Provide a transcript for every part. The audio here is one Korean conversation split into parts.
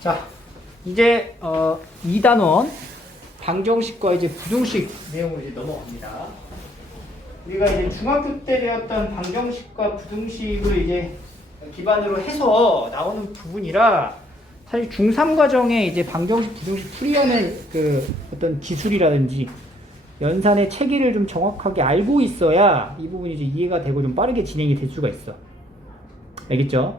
자, 이제 2단원 방정식과 이제 부등식 내용으로 이제 넘어갑니다. 우리가 이제 중학교 때 배웠던 방정식과 부등식을 이제 기반으로 해서 나오는 부분이라 사실 중3 과정에 이제 방정식, 부등식 풀이하는 그 어떤 기술이라든지 연산의 체계를 좀 정확하게 알고 있어야 이 부분이 이제 이해가 되고 좀 빠르게 진행이 될 수가 있어. 알겠죠?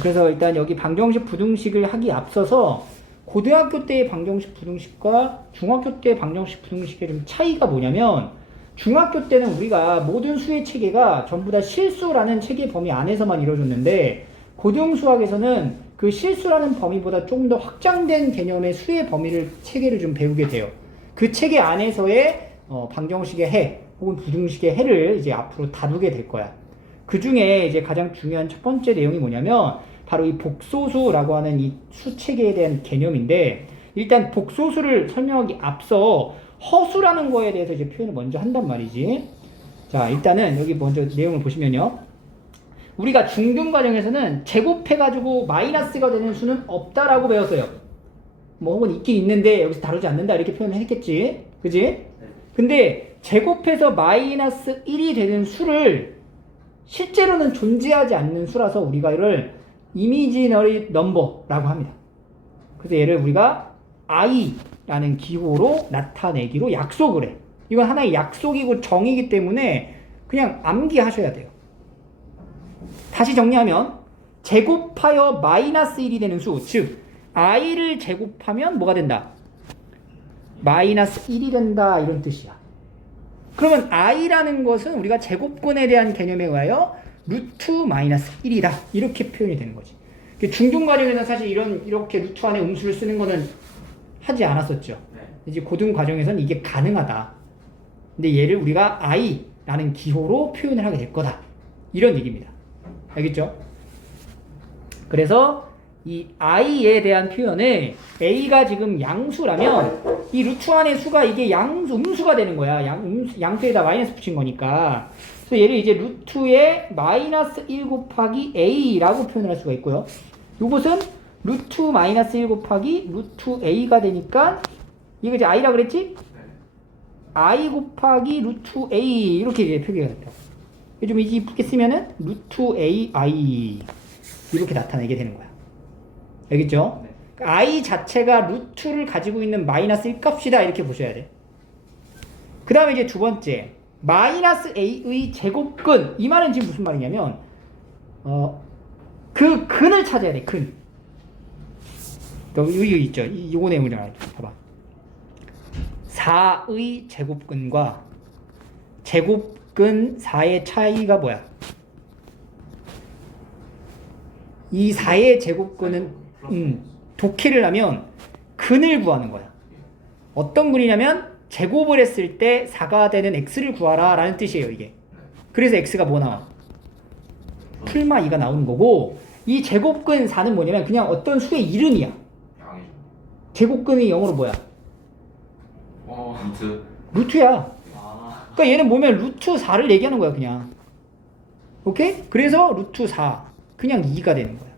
그래서 일단 여기 방정식, 부등식을 하기 앞서서 고등학교 때의 방정식, 부등식과 중학교 때의 방정식, 부등식의 좀 차이가 뭐냐면 중학교 때는 우리가 모든 수의 체계가 전부 다 실수라는 체계 범위 안에서만 이루어졌는데 고등수학에서는 그 실수라는 범위보다 조금 더 확장된 개념의 수의 범위를 체계를 좀 배우게 돼요. 그 체계 안에서의 방정식의 해 혹은 부등식의 해를 이제 앞으로 다루게 될 거야. 그 중에 이제 가장 중요한 첫 번째 내용이 뭐냐면 바로 이 복소수라고 하는 이 수체계에 대한 개념인데 일단 복소수를 설명하기 앞서 허수라는 거에 대해서 이제 표현을 먼저 한단 말이지. 자, 일단은 여기 먼저 내용을 보시면요. 우리가 중등 과정에서는 제곱해가지고 마이너스가 되는 수는 없다라고 배웠어요. 뭐 혹은 있긴 있는데 여기서 다루지 않는다 이렇게 표현을 했겠지. 그지? 근데 제곱해서 마이너스 1이 되는 수를 실제로는 존재하지 않는 수라서 우리가 이를 이미지너리 넘버라고 합니다. 그래서 얘를 우리가 i라는 기호로 나타내기로 약속을 해. 이건 하나의 약속이고 정의이기 때문에 그냥 암기하셔야 돼요. 다시 정리하면 제곱하여 마이너스 1이 되는 수, 즉 i를 제곱하면 뭐가 된다? 마이너스 1이 된다 이런 뜻이야. 그러면 i라는 것은 우리가 제곱근에 대한 개념에 의하여 루트 마이너스 1이다 이렇게 표현이 되는 거지. 중등 과정에서는 사실 이렇게 루트 안에 음수를 쓰는 거는 하지 않았었죠. 이제 고등 과정에서는 이게 가능하다. 근데 얘를 우리가 i라는 기호로 표현을 하게 될 거다 이런 얘기입니다. 알겠죠? 그래서 이 i에 대한 표현을 a가 지금 양수라면 이 루트 안의 수가 이게 음수가 되는 거야. 양수에다 마이너스 붙인 거니까. 그래서 얘를 이제 루트에 마이너스 1 곱하기 a라고 표현을 할 수가 있고요. 이것은 루트 마이너스 1 곱하기 루트 a가 되니까 이거 이제 i라 그랬지? i 곱하기 루트 a 이렇게 이제 표기가 됩니다. 좀 이쁘게 쓰면은 루트 ai 이렇게 나타내게 되는 거야. 알겠죠? 네. i 자체가 루트를 가지고 있는 마이너스 1 값이다 이렇게 보셔야 돼. 그 다음에 이제 두 번째 마이너스 a의 제곱근. 이 말은 지금 무슨 말이냐면 그 근을 찾아야 돼. 근. 여기 있죠. 요거 내용을 봐봐. 4의 제곱근과 제곱근 4의 차이가 뭐야? 이 4의 제곱근은 독해를 하면 근을 구하는 거야. 어떤 근이냐면 제곱을 했을 때 4가 되는 x를 구하라 라는 뜻이에요. 이게. 그래서 x가 뭐 나와? 풀마 2가 나오는 거고 이 제곱근 4는 뭐냐면 그냥 어떤 수의 이름이야. 제곱근이 영어로 뭐야? 루트야. 그러니까 얘는 뭐면 루트 4를 얘기하는 거야 그냥. 오케이? 그래서 루트 4 그냥 2가 되는 거야.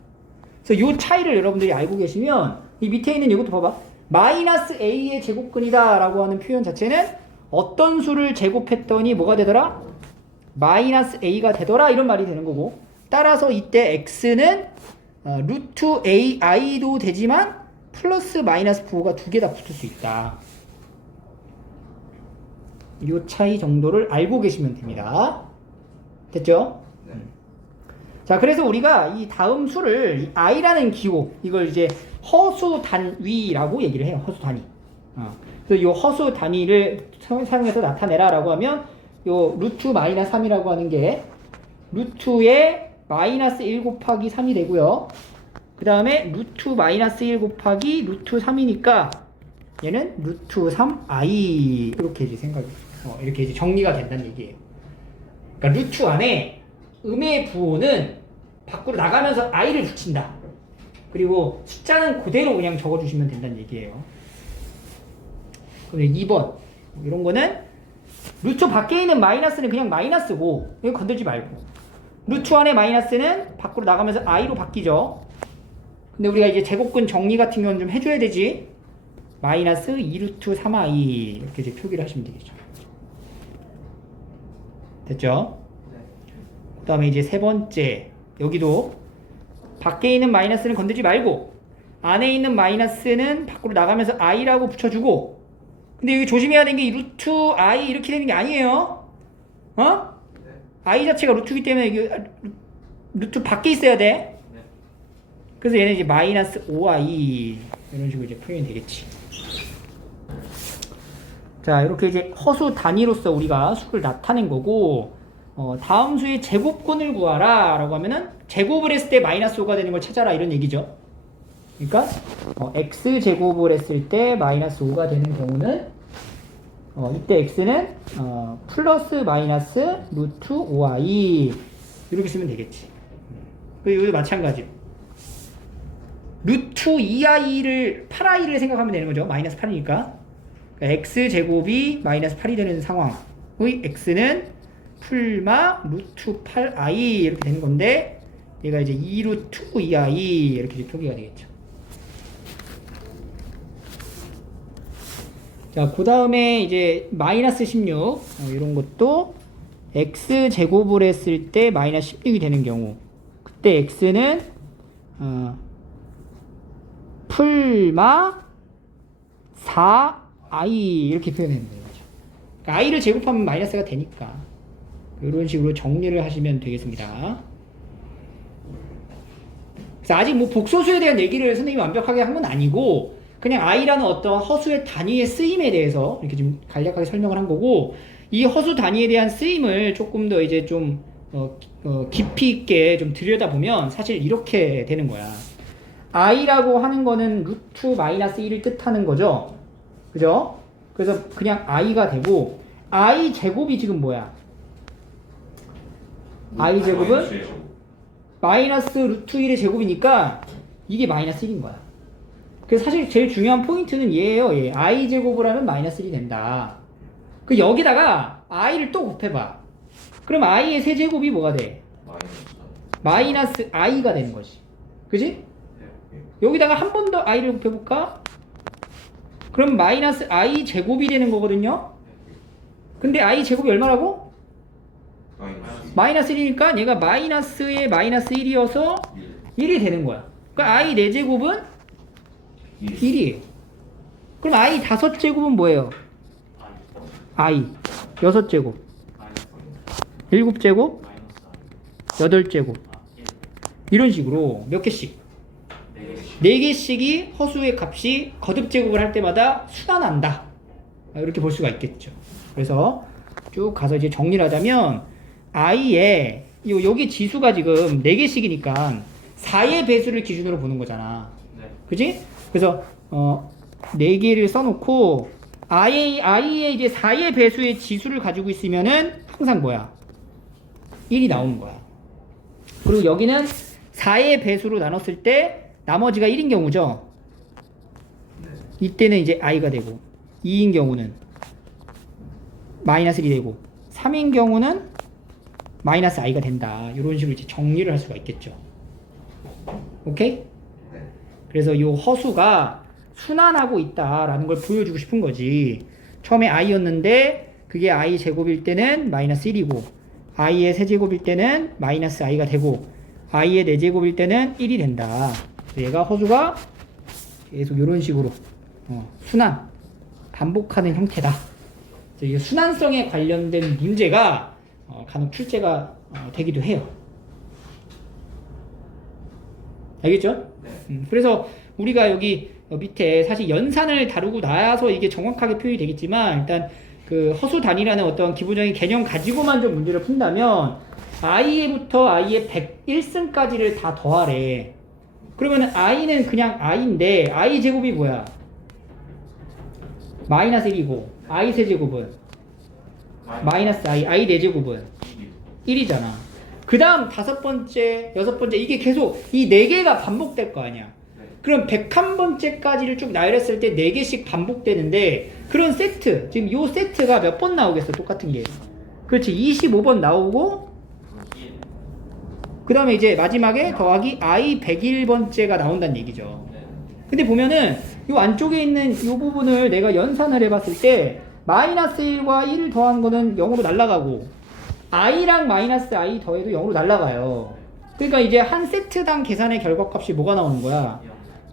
그래서 이 차이를 여러분들이 알고 계시면 이 밑에 있는 이것도 봐봐. 마이너스 a의 제곱근이다 라고 하는 표현 자체는 어떤 수를 제곱했더니 뭐가 되더라? 마이너스 a가 되더라 이런 말이 되는 거고 따라서 이때 x는 루트 ai도 되지만 플러스 마이너스 부호가 두 개 다 붙을 수 있다. 이 차이 정도를 알고 계시면 됩니다. 됐죠? 네. 자, 그래서 우리가 이 다음 수를 이 i라는 기호 이걸 이제 허수 단위라고 얘기를 해요. 허수 단위. 그래서 이 허수 단위를 사용해서 나타내라라고 하면 요 루트 마이너스 3이라고 하는 게 루트에 마이너스 1 곱하기 3이 되고요. 그 다음에 루트 마이너스 1 곱하기 루트 3이니까 얘는 루트 3i 이렇게 이제 이렇게 이제 정리가 된다는 얘기예요. 그러니까 루트 안에 음의 부호는 밖으로 나가면서 i를 붙인다. 그리고 숫자는 그대로 그냥 적어주시면 된다는 얘기예요. 그럼 2번 이런 거는 루트 밖에 있는 마이너스는 그냥 마이너스고 이거 건들지 말고 루트 안에 마이너스는 밖으로 나가면서 i로 바뀌죠. 근데 우리가 이제 제곱근 정리 같은 경우는 좀 해줘야 되지. 마이너스 2루트 3i 이렇게 이제 표기를 하시면 되겠죠. 됐죠? 그 다음에 이제 세 번째, 여기도 밖에 있는 마이너스는 건들지 말고 안에 있는 마이너스는 밖으로 나가면서 i라고 붙여주고, 근데 여기 조심해야 되는 게 루트 i 이렇게 되는 게 아니에요. 어? i 자체가 루트이기 때문에 여기 루트 밖에 있어야 돼. 그래서 얘는 이제 마이너스 5i 이런 식으로 이제 표현이 되겠지. 자, 이렇게 이제 허수 단위로서 우리가 수를 나타낸 거고, 다음 수의 제곱근을 구하라 라고 하면은 제곱을 했을 때 마이너스 5가 되는 걸 찾아라 이런 얘기죠. 그러니까 x 제곱을 했을 때 마이너스 5가 되는 경우는 이때 x는 플러스 마이너스 루트 5i 이렇게 쓰면 되겠지. 여기도 마찬가지로 루트 2i를 8i를 생각하면 되는 거죠. 마이너스 8이니까 그러니까 x 제곱이 마이너스 8이 되는 상황의 x는 풀마 루트 8i 이렇게 되는 건데, 얘가 이제 2루트 2i 이렇게 이제 표기가 되겠죠. 자, 그 다음에 이제 마이너스 16 이런 것도 x 제곱을 했을 때 마이너스 16이 되는 경우, 그때 x는 풀마 4i 이렇게 표현되는 거죠. 그러니까 i를 제곱하면 마이너스가 되니까 이런 식으로 정리를 하시면 되겠습니다. 그래서 아직 뭐 복소수에 대한 얘기를 선생님이 완벽하게 한 건 아니고, 그냥 i라는 어떤 허수의 단위의 쓰임에 대해서 이렇게 좀 간략하게 설명을 한 거고, 이 허수 단위에 대한 쓰임을 조금 더 이제 좀 깊이 있게 좀 들여다보면 사실 이렇게 되는 거야. i라고 하는 거는 루트 마이너스 1을 뜻하는 거죠. 그죠? 그래서 그냥 i가 되고, i 제곱이 지금 뭐야? i 제곱은 마이너스 루트 1의 제곱이니까 이게 마이너스 1인 거야. 그래서 사실 제일 중요한 포인트는 얘예요. 얘. i 제곱을 하면 마이너스 1이 된다. 그 여기다가 i를 또 곱해봐. 그럼 i의 세제곱이 뭐가 돼? 마이너스 i가 되는 거지. 그지? 여기다가 한 번 더 i를 곱해볼까? 그럼 마이너스 i 제곱이 되는 거거든요. 근데 i 제곱이 얼마라고? 마이너스 1이니까 얘가 마이너스에 마이너스 1이어서 1이 되는 거야. 그러니까 i 4제곱은 1이에요. 그럼 i 5제곱은 뭐예요? i 6제곱 7제곱 8제곱 이런 식으로 몇 개씩? 4개씩이 허수의 값이 거듭제곱을 할 때마다 순환한다. 이렇게 볼 수가 있겠죠. 그래서 쭉 가서 이제 정리를 하자면 i의 여기 지수가 지금 4개씩이니까 4의 배수를 기준으로 보는 거잖아. 그지? 그래서 4개를 써놓고 i의 이제 4의 배수의 지수를 가지고 있으면은 항상 뭐야? 1이 나오는 거야. 그리고 여기는 4의 배수로 나눴을 때 나머지가 1인 경우죠. 이때는 이제 i가 되고, 2인 경우는 마이너스 1이 되고, 3인 경우는 마이너스 i가 된다. 이런 식으로 이제 정리를 할 수가 있겠죠. 오케이? 그래서 이 허수가 순환하고 있다라는 걸 보여주고 싶은 거지. 처음에 i였는데 그게 i 제곱일 때는 마이너스 1이고, i의 세제곱일 때는 마이너스 i가 되고, i의 4제곱일 때는 1이 된다. 얘가 허수가 계속 이런 식으로 순환, 반복하는 형태다. 이 순환성에 관련된 문제가 간혹 출제가 되기도 해요. 알겠죠? 그래서 우리가 여기 밑에 사실 연산을 다루고 나서 이게 정확하게 표현이 되겠지만, 일단 그 허수 단위라는 어떤 기본적인 개념 가지고만 좀 문제를 푼다면 i부터 i의 101승까지를 다 더하래. 그러면 i는 그냥 i인데 i 제곱이 뭐야? 마이너스 1이고 i 세제곱은 마이너스 i 4제곱은 1이잖아. 그 다음 5번째, 6번째 이게 계속 이 4개가 반복될 거 아니야. 그럼 101번째까지를 쭉 나열했을 때 4개씩 반복되는데, 그런 세트, 지금 요 세트가 몇 번 나오겠어? 똑같은 게. 그렇지, 25번 나오고 그 다음에 이제 마지막에 더하기 i 101번째가 나온다는 얘기죠. 근데 보면은 요 안쪽에 있는 요 부분을 내가 연산을 해봤을 때 마이너스 1과 1 더한 거는 0으로 날아가고 i랑 마이너스 i 더해도 0으로 날아가요. 그러니까 이제 한 세트당 계산의 결과값이 뭐가 나오는 거야?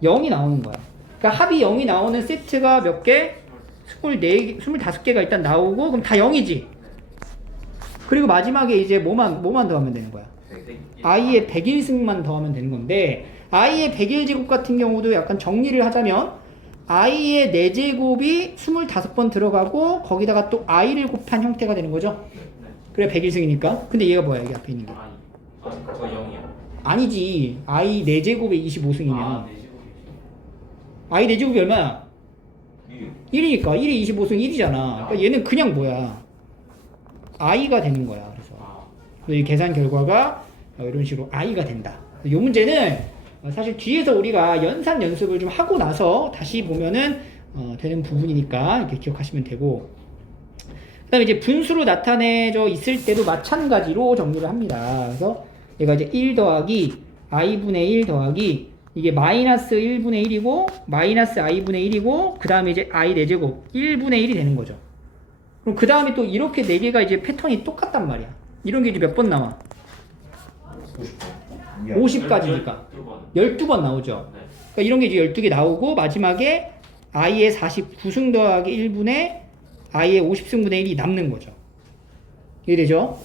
0이 나오는 거야. 그러니까 합이 0이 나오는 세트가 몇 개? 24개, 25개가 일단 나오고 그럼 다 0이지. 그리고 마지막에 이제 뭐만 더하면 되는 거야? i의 101승만 더하면 되는 건데 i의 101제곱 같은 경우도 약간 정리를 하자면 i의 4제곱이 25번 들어가고 거기다가 또 i를 곱한 형태가 되는 거죠. 그래 101승이니까. 근데 얘가 뭐야? 여기 앞에 있는 게. 그거 0이요. 아니지. i 4제곱에 25승이면 i 4제곱이 얼마야? 1이니까 1에 25승 1이잖아. 그러니까 얘는 그냥 뭐야? i가 되는 거야. 그래서 이 계산 결과가 이런 식으로 i가 된다. 이 문제는 사실 뒤에서 우리가 연산 연습을 좀 하고 나서 다시 보면은 되는 부분이니까 이렇게 기억하시면 되고, 그 다음에 이제 분수로 나타내져 있을 때도 마찬가지로 정리를 합니다. 그래서 얘가 이제 1 더하기 i분의 1 더하기 이게 마이너스 1분의 1이고 마이너스 i분의 1이고 그 다음에 이제 i 4제곱 1분의 1이 되는 거죠. 그럼 그 다음에 또 이렇게 4개가 이제 패턴이 똑같단 말이야. 이런 게 이제 몇 번 나와? 50까지니까 12번 나오죠. 그러니까 이런 게 이제 12개 나오고 마지막에 i의 49승 더하기 1분의 i의 50승분의 1이 남는 거죠. 이해되죠?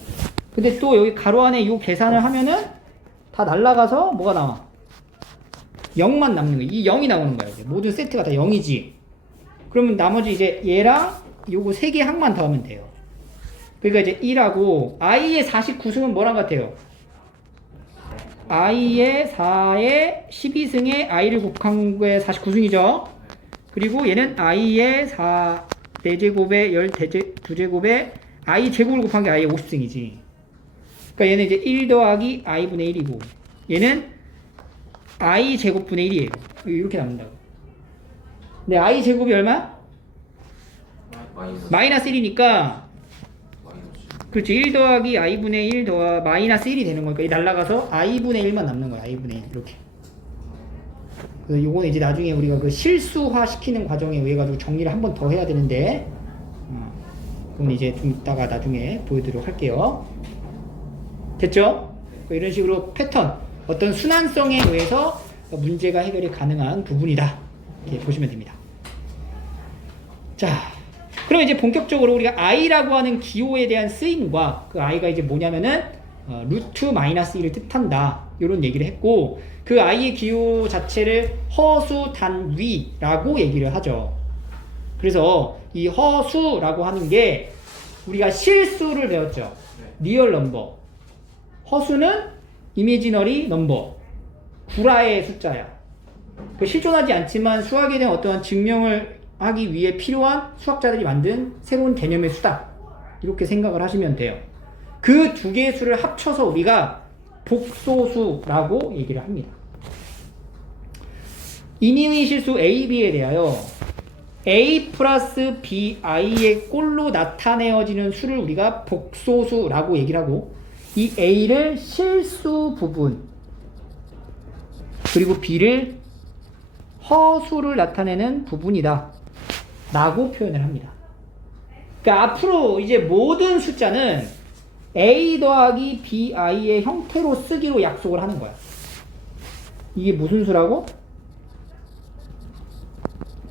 근데 또 여기 가로 안에 이 계산을 하면은 다 날라가서 뭐가 나와? 0만 남는 거예요. 이 0이 나오는 거야. 모든 세트가 다 0이지. 그러면 나머지 이제 얘랑 요거 3개 항만 더하면 돼요. 그러니까 이제 1하고 i의 49승은 뭐랑 같아요? i의 4의 12승에 i를 곱한 거에 49승이죠. 그리고 얘는 i의 4 4제곱에 12제곱에 i 제곱을 곱한 게 i의 50승이지. 그러니까 얘는 이제 1 더하기 i분의 1이고 얘는 i 제곱분의 1이에요. 이렇게 남는다고. 근데 i 제곱이 얼마? 마이너스 1이니까 그렇지. 1 더하기 i분의 1 더하 마이너스 1이 되는 거니까 이 날라가서 i분의 1만 남는 거야. i분의 1 이렇게. 그래서 요거는 이제 나중에 우리가 그 실수화 시키는 과정에 의해 가지고 정리를 한 번 더 해야 되는데 그건 이제 좀 이따가 나중에 보여드리도록 할게요. 됐죠? 이런 식으로 패턴, 어떤 순환성에 의해서 문제가 해결이 가능한 부분이다. 이렇게 보시면 됩니다. 자, 그럼 이제 본격적으로 우리가 i라고 하는 기호에 대한 쓰임과 그 i가 이제 뭐냐면은 루트 마이너스 1을 뜻한다. 이런 얘기를 했고 그 i의 기호 자체를 허수 단위라고 얘기를 하죠. 그래서 이 허수라고 하는 게 우리가 실수를 배웠죠. 리얼 넘버. 허수는 이미지너리 넘버. 구라의 숫자야. 실존하지 않지만 수학에 대한 어떠한 증명을 하기 위해 필요한 수학자들이 만든 새로운 개념의 수다. 이렇게 생각을 하시면 돼요. 그 두 개의 수를 합쳐서 우리가 복소수라고 얘기를 합니다. 인위의 실수 A, B에 대하여 A 플러스 BI의 꼴로 나타내어지는 수를 우리가 복소수라고 얘기를 하고 이 A를 실수 부분 그리고 B를 허수를 나타내는 부분이다 라고 표현을 합니다. 그러니까 앞으로 이제 모든 숫자는 A 더하기 BI의 형태로 쓰기로 약속을 하는 거야. 이게 무슨 수라고?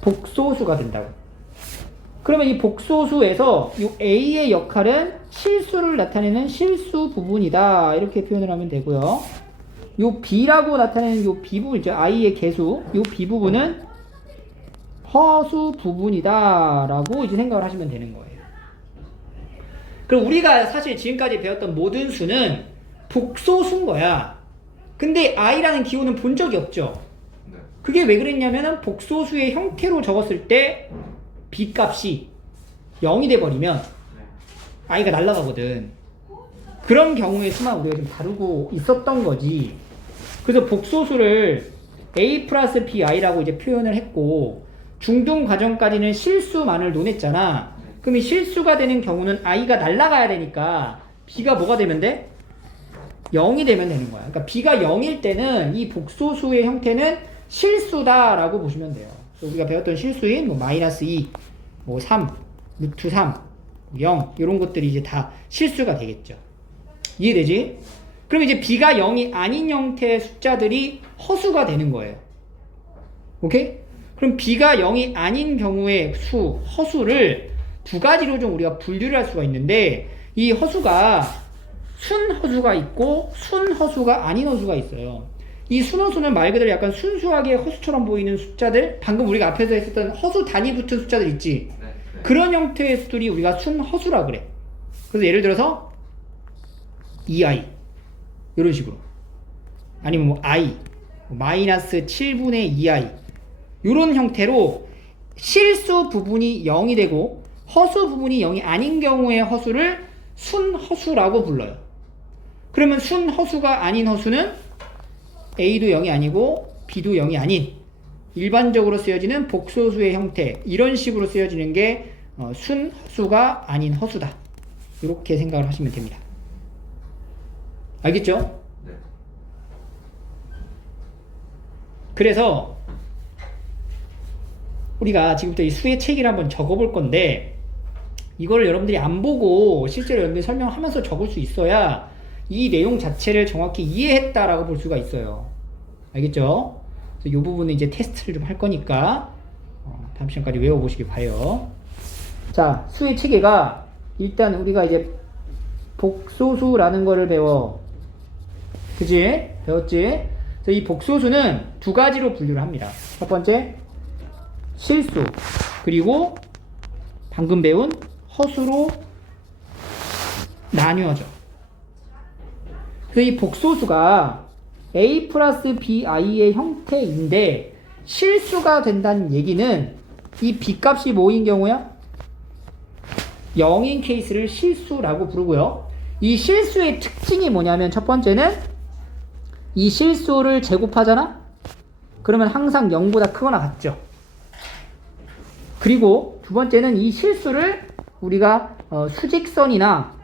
복소수가 된다고. 그러면 이 복소수에서 이 A의 역할은 실수를 나타내는 실수 부분이다. 이렇게 표현을 하면 되고요. 이 B라고 나타내는 이 B 부분, 이제 I의 개수, 이 B 부분은 허수 부분이다. 라고 이제 생각을 하시면 되는 거예요. 그럼 우리가 사실 지금까지 배웠던 모든 수는 복소수인 거야. 근데 I라는 기호는 본 적이 없죠. 그게 왜 그랬냐면은 복소수의 형태로 적었을 때 B 값이 0이 돼버리면 i가 날아가거든. 그런 경우의 수만 우리가 좀 다루고 있었던 거지. 그래서 복소수를 A 플러스 BI라고 이제 표현을 했고 중등 과정까지는 실수만을 논했잖아. 그럼 이 실수가 되는 경우는 i가 날아가야 되니까 B가 뭐가 되면 돼? 0이 되면 되는 거야. 그러니까 b가 0일 때는 이 복소수의 형태는 실수다라고 보시면 돼요. 우리가 배웠던 실수인 뭐 마이너스 2, 뭐 3, 루트 3, 0 이런 것들이 이제 다 실수가 되겠죠. 이해되지? 그럼 이제 b가 0이 아닌 형태의 숫자들이 허수가 되는 거예요. 오케이? 그럼 b가 0이 아닌 경우의 허수를 두 가지로 좀 우리가 분류를 할 수가 있는데, 이 허수가 순허수가 있고 순허수가 아닌 허수가 있어요. 이 순허수는 말 그대로 약간 순수하게 허수처럼 보이는 숫자들, 방금 우리가 앞에서 했었던 허수 단위 붙은 숫자들 있지? 네. 그런 형태의 수들이 우리가 순허수라 그래. 그래서 예를 들어서 2i 이런 식으로, 아니면 뭐 i 마이너스 7분의 2i 이런 형태로 실수 부분이 0이 되고 허수 부분이 0이 아닌 경우의 허수를 순허수라고 불러요. 그러면 순허수가 아닌 허수는 A도 0이 아니고 B도 0이 아닌 일반적으로 쓰여지는 복소수의 형태, 이런 식으로 쓰여지는 게 순허수가 아닌 허수다. 이렇게 생각을 하시면 됩니다. 알겠죠? 네. 그래서 우리가 지금부터 이 수의 체계를 한번 적어볼 건데, 이거를 여러분들이 안 보고 실제로 여러분들이 설명하면서 적을 수 있어야 이 내용 자체를 정확히 이해했다라고 볼 수가 있어요. 알겠죠? 그래서 이 부분은 이제 테스트를 좀 할 거니까 다음 시간까지 외워보시길 바래요. 자, 수의 체계가 일단 우리가 이제 복소수라는 거를 배워. 그치? 배웠지? 그래서 이 복소수는 두 가지로 분류를 합니다. 첫 번째, 실수, 그리고 방금 배운 허수로 나뉘어져. 그래서 이 복소수가 a 플러스 bi의 형태인데 실수가 된다는 얘기는 이 b 값이 뭐인 경우야? 0인 케이스를 실수라고 부르고요. 이 실수의 특징이 뭐냐면, 첫 번째는 이 실수를 제곱하잖아? 그러면 항상 0보다 크거나 같죠. 그리고 두 번째는 이 실수를 우리가 수직선이나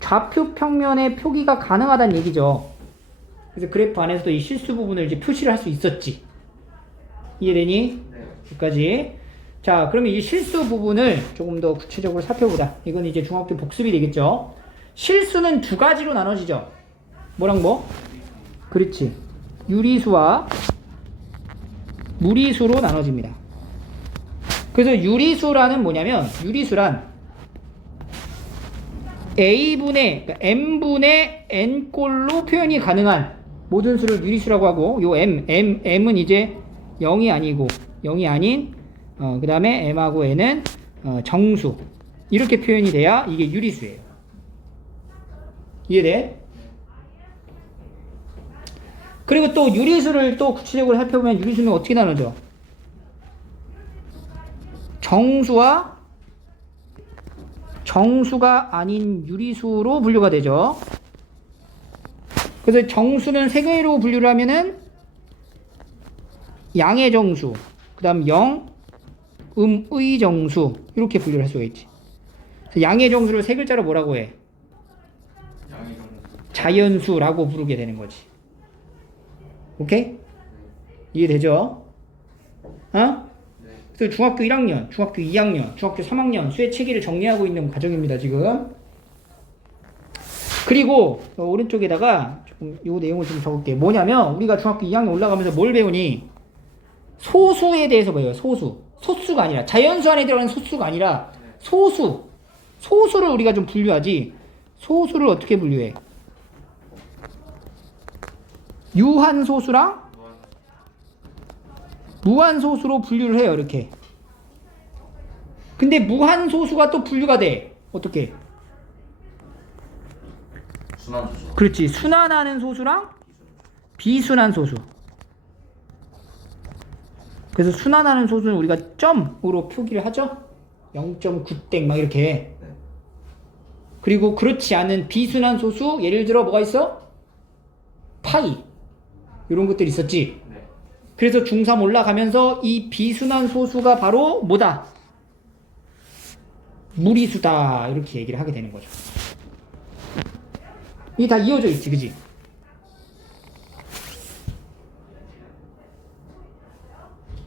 좌표 평면의 표기가 가능하다는 얘기죠. 그래서 그래프 안에서도 이 실수 부분을 이제 표시를 할 수 있었지. 이해되니? 네. 여기까지. 자, 그러면 이 실수 부분을 조금 더 구체적으로 살펴보자. 이건 이제 중학교 복습이 되겠죠. 실수는 두 가지로 나눠지죠. 뭐랑 뭐? 그렇지. 유리수와 무리수로 나눠집니다. 그래서 유리수라는 뭐냐면, 유리수란 a분의, 그러니까 m분의 n꼴로 표현이 가능한 모든 수를 유리수라고 하고, 요 m은 이제 0이 아니고 0이 아닌 그 다음에 m하고 n은 정수, 이렇게 표현이 돼야 이게 유리수예요. 이해돼? 그리고 또 유리수를 또 구체적으로 살펴보면 유리수는 어떻게 나누죠? 정수가 아닌 유리수로 분류가 되죠. 그래서 정수는 세 개로 분류를 하면은 양의 정수, 그 다음 영, 의 정수, 이렇게 분류를 할 수가 있지. 양의 정수를 세 글자로 뭐라고 해? 자연수라고 부르게 되는 거지. 오케이? 이해되죠? 그래서 중학교 1학년, 중학교 2학년, 중학교 3학년 수의 체계를 정리하고 있는 과정입니다, 지금. 그리고 오른쪽에다가 조금 요 내용을 좀 적을게. 뭐냐면, 우리가 중학교 2학년 올라가면서 뭘 배우니? 소수에 대해서 배워요. 소수가 아니라, 자연수 안에 들어가는 소수가 아니라 소수를 우리가 좀 분류하지. 소수를 어떻게 분류해? 유한소수랑 무한소수로 분류를 해요. 이렇게. 근데 무한소수가 또 분류가 돼. 어떻게? 순환소수. 그렇지. 순환하는 소수랑 비순환 소수. 그래서 순환하는 소수는 우리가 점으로 표기를 하죠. 0.9땡 막 이렇게. 그리고 그렇지 않은 비순환 소수, 예를 들어 뭐가 있어? 파이 이런 것들이 있었지. 그래서 중3 올라가면서 이 비순환 소수가 바로 뭐다? 무리수다, 이렇게 얘기를 하게 되는 거죠. 이게 다 이어져 있지, 그지?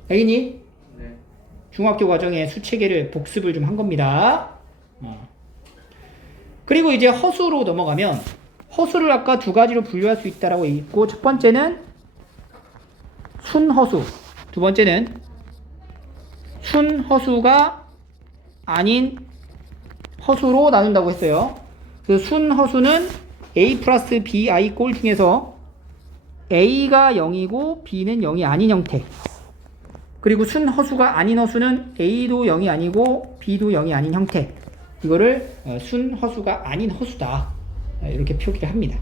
알겠니? 네. 중학교 과정의 수체계를 복습을 좀 한 겁니다. 그리고 이제 허수로 넘어가면 허수를 아까 두 가지로 분류할 수 있다라고 있고, 첫 번째는 순허수, 두 번째는 순허수가 아닌 허수로 나눈다고 했어요. 그 순허수는 A 플러스 BI 꼴 중에서 A가 0이고 B는 0이 아닌 형태. 그리고 순허수가 아닌 허수는 A도 0이 아니고 B도 0이 아닌 형태. 이거를 순허수가 아닌 허수다. 이렇게 표기를 합니다.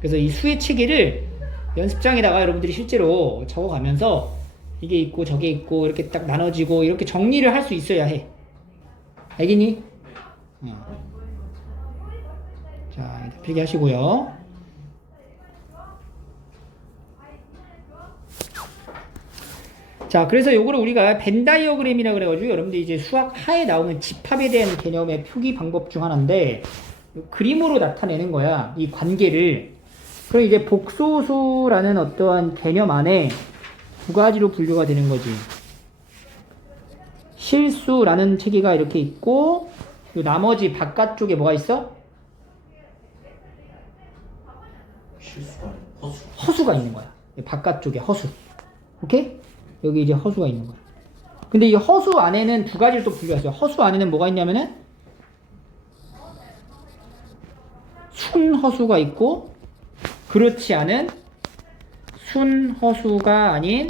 그래서 이 수의 체계를 연습장에다가 여러분들이 실제로 적어가면서 이게 있고 저게 있고 이렇게 딱 나눠지고 이렇게 정리를 할 수 있어야 해. 알겠니? 자, 필기하시고요. 자, 그래서 요거를 우리가 벤 다이어그램이라 그래가지고 여러분들 이제 수학 하에 나오는 집합에 대한 개념의 표기 방법 중 하나인데, 그림으로 나타내는 거야, 이 관계를. 그럼 이제 복소수라는 어떠한 개념 안에 두 가지로 분류가 되는 거지. 실수라는 체계가 이렇게 있고, 요 나머지 바깥쪽에 뭐가 있어? 실수가 허수. 허수가 있는 거야. 바깥쪽에 허수. 오케이? 여기 이제 허수가 있는 거야. 근데 이 허수 안에는 두 가지를 또 분류했어요. 허수 안에는 뭐가 있냐면은 순허수가 있고, 그렇지 않은 순허수가 아닌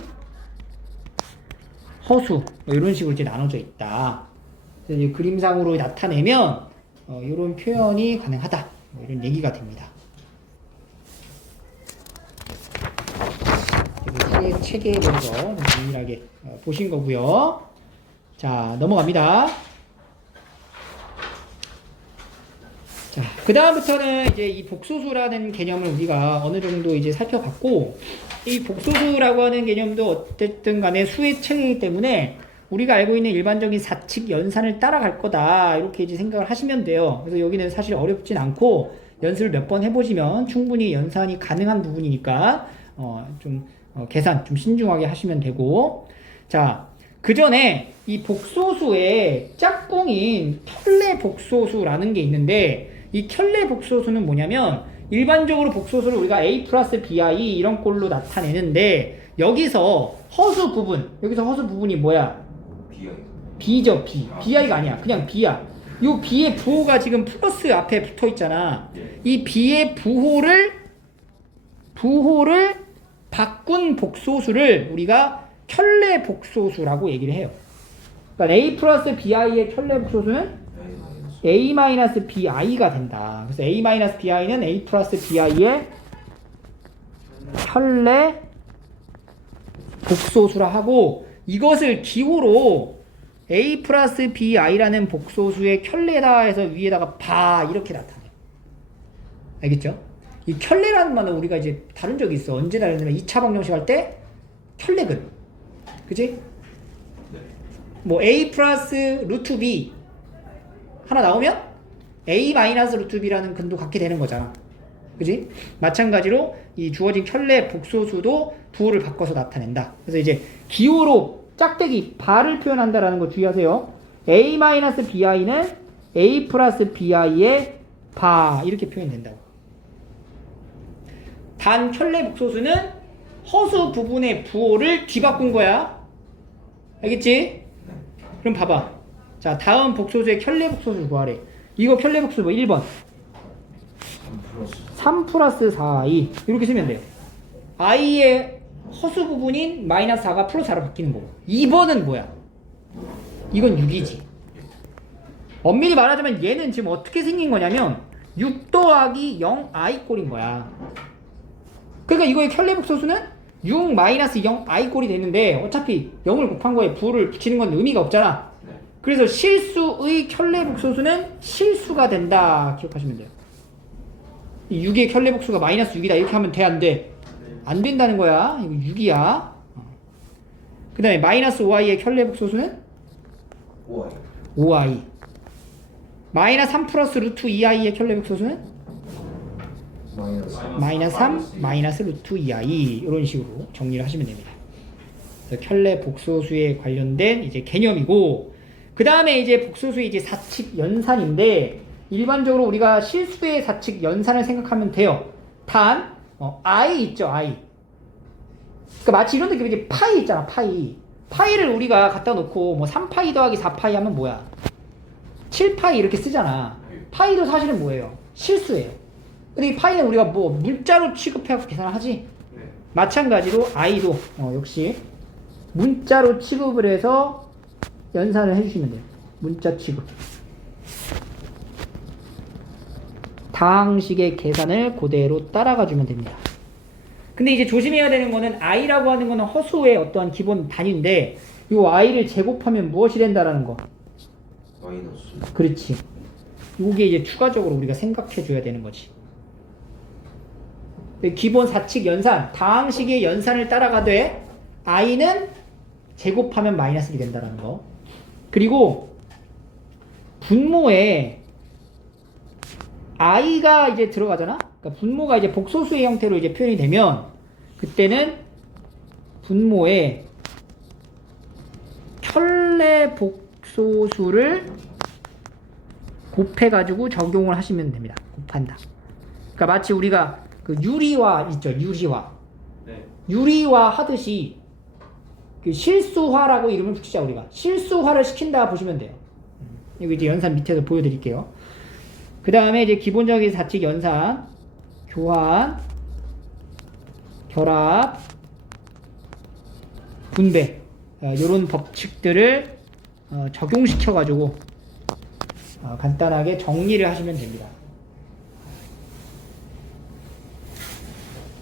허수, 뭐 이런 식으로 이제 나눠져 있다. 그래서 이제 그림상으로 나타내면 이런 표현이 가능하다. 뭐 이런 얘기가 됩니다. 수의 체계에 대해서 정밀하게 보신 거고요. 자, 넘어갑니다. 자, 그 다음부터는 이제 이 복소수라는 개념을 우리가 어느 정도 이제 살펴봤고, 이 복소수라고 하는 개념도 어쨌든 간에 수의 체계이기 때문에 우리가 알고 있는 일반적인 사칙 연산을 따라갈 거다, 이렇게 이제 생각을 하시면 돼요. 그래서 여기는 사실 어렵진 않고 연습을 몇 번 해보시면 충분히 연산이 가능한 부분이니까 계산 좀 신중하게 하시면 되고, 자, 그 전에 이 복소수에 짝꿍인 켤레 복소수라는 게 있는데, 이 켤레 복소수는 뭐냐면 일반적으로 복소수를 우리가 A 플러스 BI 이런 꼴로 나타내는데, 여기서 허수 부분이 뭐야? B죠. B. BI가 아니야. 그냥 B야. 요 B의 부호가 지금 플러스 앞에 붙어 있잖아. 이 B의 부호를 바꾼 복소수를 우리가 켤레 복소수라고 얘기를 해요. 그러니까 A 플러스 BI의 켤레 복소수는 A 마이너스 BI가 된다. 그래서 A 마이너스 BI는 A 플러스 BI의 켤레 복소수라 하고, 이것을 기호로 A 플러스 BI라는 복소수의 켤레다 해서 위에다가 바 이렇게 나타내요. 알겠죠? 이 켤레라는 말은 우리가 이제 다룬 적이 있어. 언제 다뤘냐면 2차 방정식 할 때 켤레근. 그치? 뭐 A 플러스 루트 B 하나 나오면 A 마이너스 루트 B라는 근도 갖게 되는 거잖아. 그치? 마찬가지로 이 주어진 켤레 복소수도 부호를 바꿔서 나타낸다. 그래서 이제 기호로 짝대기 바를 표현한다라는 거 주의하세요. A 마이너스 BI는 A 플러스 BI의 바 이렇게 표현된다고. 단 켤레 복소수는 허수 부분의 부호를 뒤바꾼 거야. 알겠지? 그럼 봐봐. 자, 다음 복소수의 켤레 복소수를 구하래. 이거 켤레 복소수 뭐 1번 3 플러스 4i 이렇게 쓰면 돼요. i의 허수 부분인 마이너스 4가 플러스 4로 바뀌는 거고, 2번은 뭐야? 이건 6이지. 엄밀히 말하자면 얘는 지금 어떻게 생긴 거냐면 6 더하기 0i 꼴인 거야. 그러니까 이거의 켤레 복소수는 6 마이너스 0i 꼴이 되는데, 어차피 0을 곱한 거에 부호를 붙이는 건 의미가 없잖아. 그래서 실수의 켤레 복소수는 실수가 된다. 기억하시면 돼요. 6의 켤레 복수가 마이너스 6이다 이렇게 하면 돼, 안 돼? 안 된다는 거야. 이거 6이야. 그 다음에 마이너스 5i의 켤레 복소수는 5i. 마이너스 3 플러스 루트 2i의 켤레 복소수는 마이너스 3 마이너스 루트 2i 이런 식으로 정리를 하시면 됩니다. 그래서 켤레 복소수에 관련된 이제 개념이고, 그 다음에 이제 복소수의 이제 사칙 연산인데, 일반적으로 우리가 실수의 사칙 연산을 생각하면 돼요. 단 i 있죠, i. 그러니까 마치 이런 느낌이지. 파이 있잖아, 파이를 우리가 갖다 놓고 뭐 3파이 더하기 4파이 하면 뭐야? 7파이 이렇게 쓰잖아. 파이도 사실은 뭐예요? 실수예요. 근데 이 파이는 우리가 뭐 문자로 취급해서 계산을 하지. 네. 마찬가지로 i도 역시 문자로 취급을 해서 연산을 해주시면 돼요. 문자 취급. 다항식의 계산을 그대로 따라가 주면 됩니다. 근데 이제 조심해야 되는 거는 i라고 하는 거는 허수의 어떠한 기본 단위인데, 이 i를 제곱하면 무엇이 된다라는 거. 마이너스. 그렇지. 이게 이제 추가적으로 우리가 생각해 줘야 되는 거지. 기본 사칙 연산, 다항식의 연산을 따라가되 i는 제곱하면 마이너스 1이 된다는 거. 그리고 분모에 i가 이제 들어가잖아. 그러니까 분모가 이제 복소수의 형태로 이제 표현이 되면, 그때는 분모에 켤레 복소수를 곱해가지고 적용을 하시면 됩니다. 곱한다. 그러니까 마치 우리가 그 유리화 있죠, 유리화. 네. 유리화 하듯이 그 실수화라고 이름을 붙이자. 우리가 실수화를 시킨다 보시면 돼요. 여기 이제 연산 밑에서 보여드릴게요. 그 다음에 이제 기본적인 사칙 연산, 교환, 결합, 분배, 이런 법칙들을 적용시켜 가지고 간단하게 정리를 하시면 됩니다.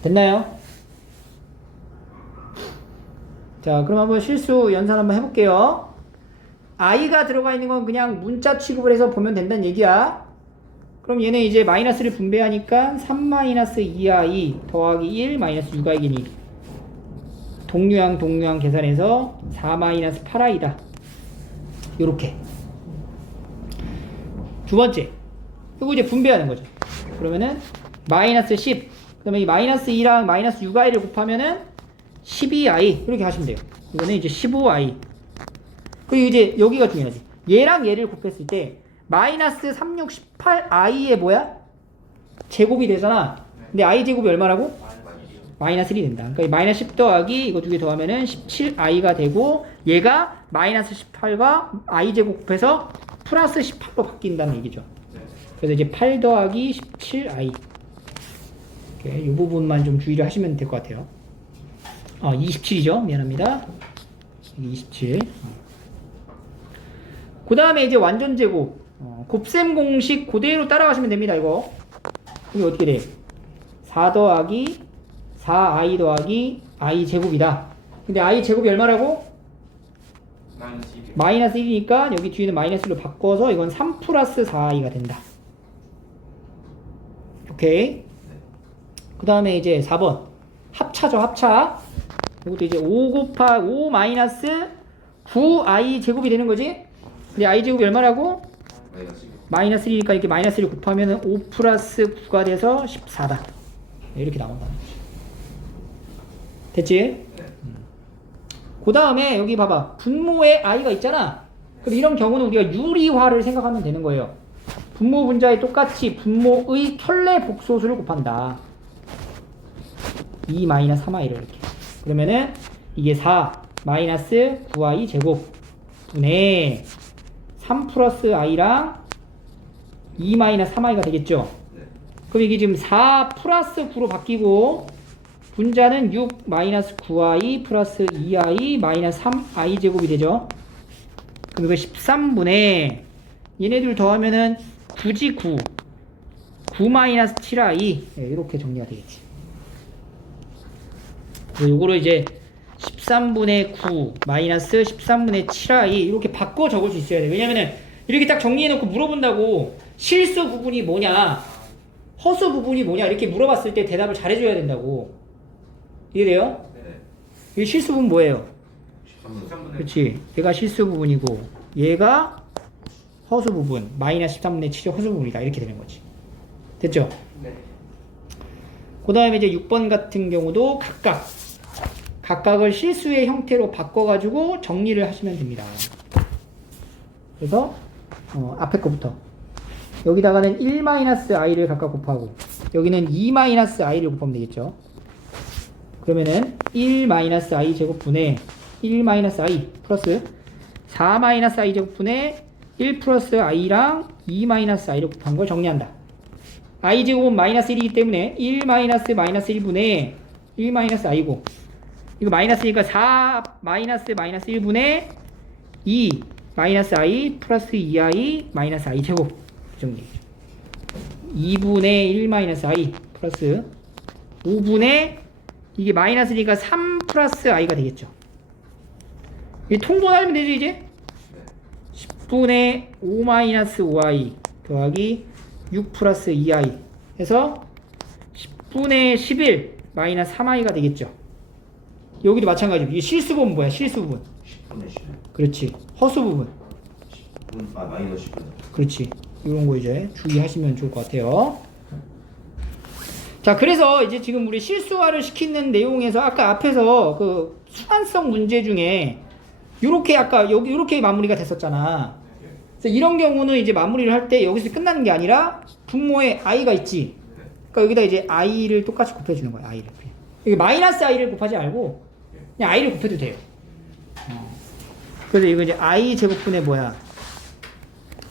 됐나요? 자, 그럼 한번 실수 연산 한번 해볼게요. i가 들어가 있는 건 그냥 문자 취급을 해서 보면 된다는 얘기야. 그럼 얘는 이제 마이너스를 분배하니까 3-2i 더하기 1 마이너스 6i긴 1. 동류항 계산해서 4-8i다. 요렇게. 두 번째. 이거 이제 분배하는 거죠. 그러면은 마이너스 10. 그러면 이 마이너스 2랑 마이너스 6i를 곱하면은 12i. 이렇게 하시면 돼요. 이거는 이제 15i. 그리고 이제 여기가 중요하지. 얘랑 얘를 곱했을 때 마이너스 3, 6, 18i의 뭐야? 제곱이 되잖아. 근데 i 제곱이 얼마라고? 마이너스 1이 된다. 그러니까 마이너스 10 더하기 이거 두 개 더하면은 17i가 되고, 얘가 마이너스 18과 i 제곱 곱해서 플러스 18로 바뀐다는 얘기죠. 그래서 이제 8 더하기 17i. 이 부분만 좀 주의를 하시면 될 것 같아요. 27이죠. 미안합니다. 27. 그 다음에 이제 완전 제곱. 곱셈 공식 그대로 따라가시면 됩니다. 이거 어떻게 돼? 4 더하기 4i 더하기 i 제곱이다. 근데 i 제곱이 얼마라고? 마이너스 1이니까 여기 뒤에는 마이너스 1로 바꿔서 이건 3 플러스 4i가 된다. 오케이. 그 다음에 이제 4번 합차죠. 합차. 이것도 이제 5 마이너스 9i 제곱이 되는 거지. 근데 i 제곱이 얼마라고? 마이너스 1이니까 이렇게 마이너스 1을 곱하면 5 플러스 9가 돼서 14다. 이렇게 나온다는 거지. 됐지? 그 다음에 여기 봐봐. 분모에 i가 있잖아. 그럼 이런 경우는 우리가 유리화를 생각하면 되는 거예요. 분모 분자에 똑같이 분모의 켤레 복소수를 곱한다. 2 마이너스 3i를 이렇게. 그러면은 이게 4 마이너스 9i 제곱 분의 3 플러스 i랑 2 마이너스 3i가 되겠죠. 그럼 이게 지금 4 플러스 9로 바뀌고, 분자는 6 마이너스 9i 플러스 2i 마이너스 3i 제곱이 되죠. 그럼 이거 13분의 얘네들 더하면은 9지 9 마이너스 7i. 이렇게 정리가 되겠지. 그래서 요거를 이제 13분의 9 마이너스 13분의 7i 이렇게 바꿔 적을 수 있어야 돼. 왜냐면은 이렇게 딱 정리해놓고 물어본다고 실수 부분이 뭐냐, 허수 부분이 뭐냐 이렇게 물어봤을 때 대답을 잘해줘야 된다고. 이해돼요? 이 실수 부분 뭐예요? 그렇지. 얘가 실수 부분이고 얘가 허수 부분 마이너스 13분의 7이 허수 부분이다. 이렇게 되는 거지. 됐죠? 네. 그 다음에 이제 6번 같은 경우도 각각을 실수의 형태로 바꿔가지고 정리를 하시면 됩니다. 그래서 앞에 거부터 여기다가는 1-i를 각각 곱하고 여기는 2-i를 곱하면 되겠죠. 그러면은 1-i 제곱분의 1-i 플러스 4-i 제곱분의 1 플러스 i랑 2-i를 곱한 걸 정리한다. i 제곱은 마이너스 1이기 때문에 1-1분의 1-i고 이거 마이너스니까 4 마이너스 1분의 2 마이너스 i 플러스 2i 마이너스 i 제곱 정리해줘. 2분의 1 마이너스 i 플러스 5분의 이게 마이너스니까 3 플러스 i가 되겠죠. 이 통분하면 되죠 이제? 10분의 5 마이너스 5i 더하기 6 플러스 2i 해서 10분의 11 마이너스 3i가 되겠죠. 여기도 마찬가지고 이 실수 부분 뭐야? 실수 부분 10분의 10. 그렇지. 허수 부분 10분, 마이너스 10분. 그렇지. 이런 거 이제 주의하시면 좋을 것 같아요. 자, 그래서 이제 지금 우리 실수화를 시키는 내용에서 아까 앞에서 그 수완성 문제 중에 요렇게 아까 여기 요렇게 마무리가 됐었잖아. 그래서 이런 경우는 이제 마무리를 할 때 여기서 끝나는 게 아니라 분모에 i가 있지. 그러니까 여기다 이제 i를 똑같이 곱해주는 거야. i를. 여기 마이너스 i를 곱하지 말고 그냥 i를 곱해도 돼요. 그래서 이거 이제 i 제곱분의 뭐야?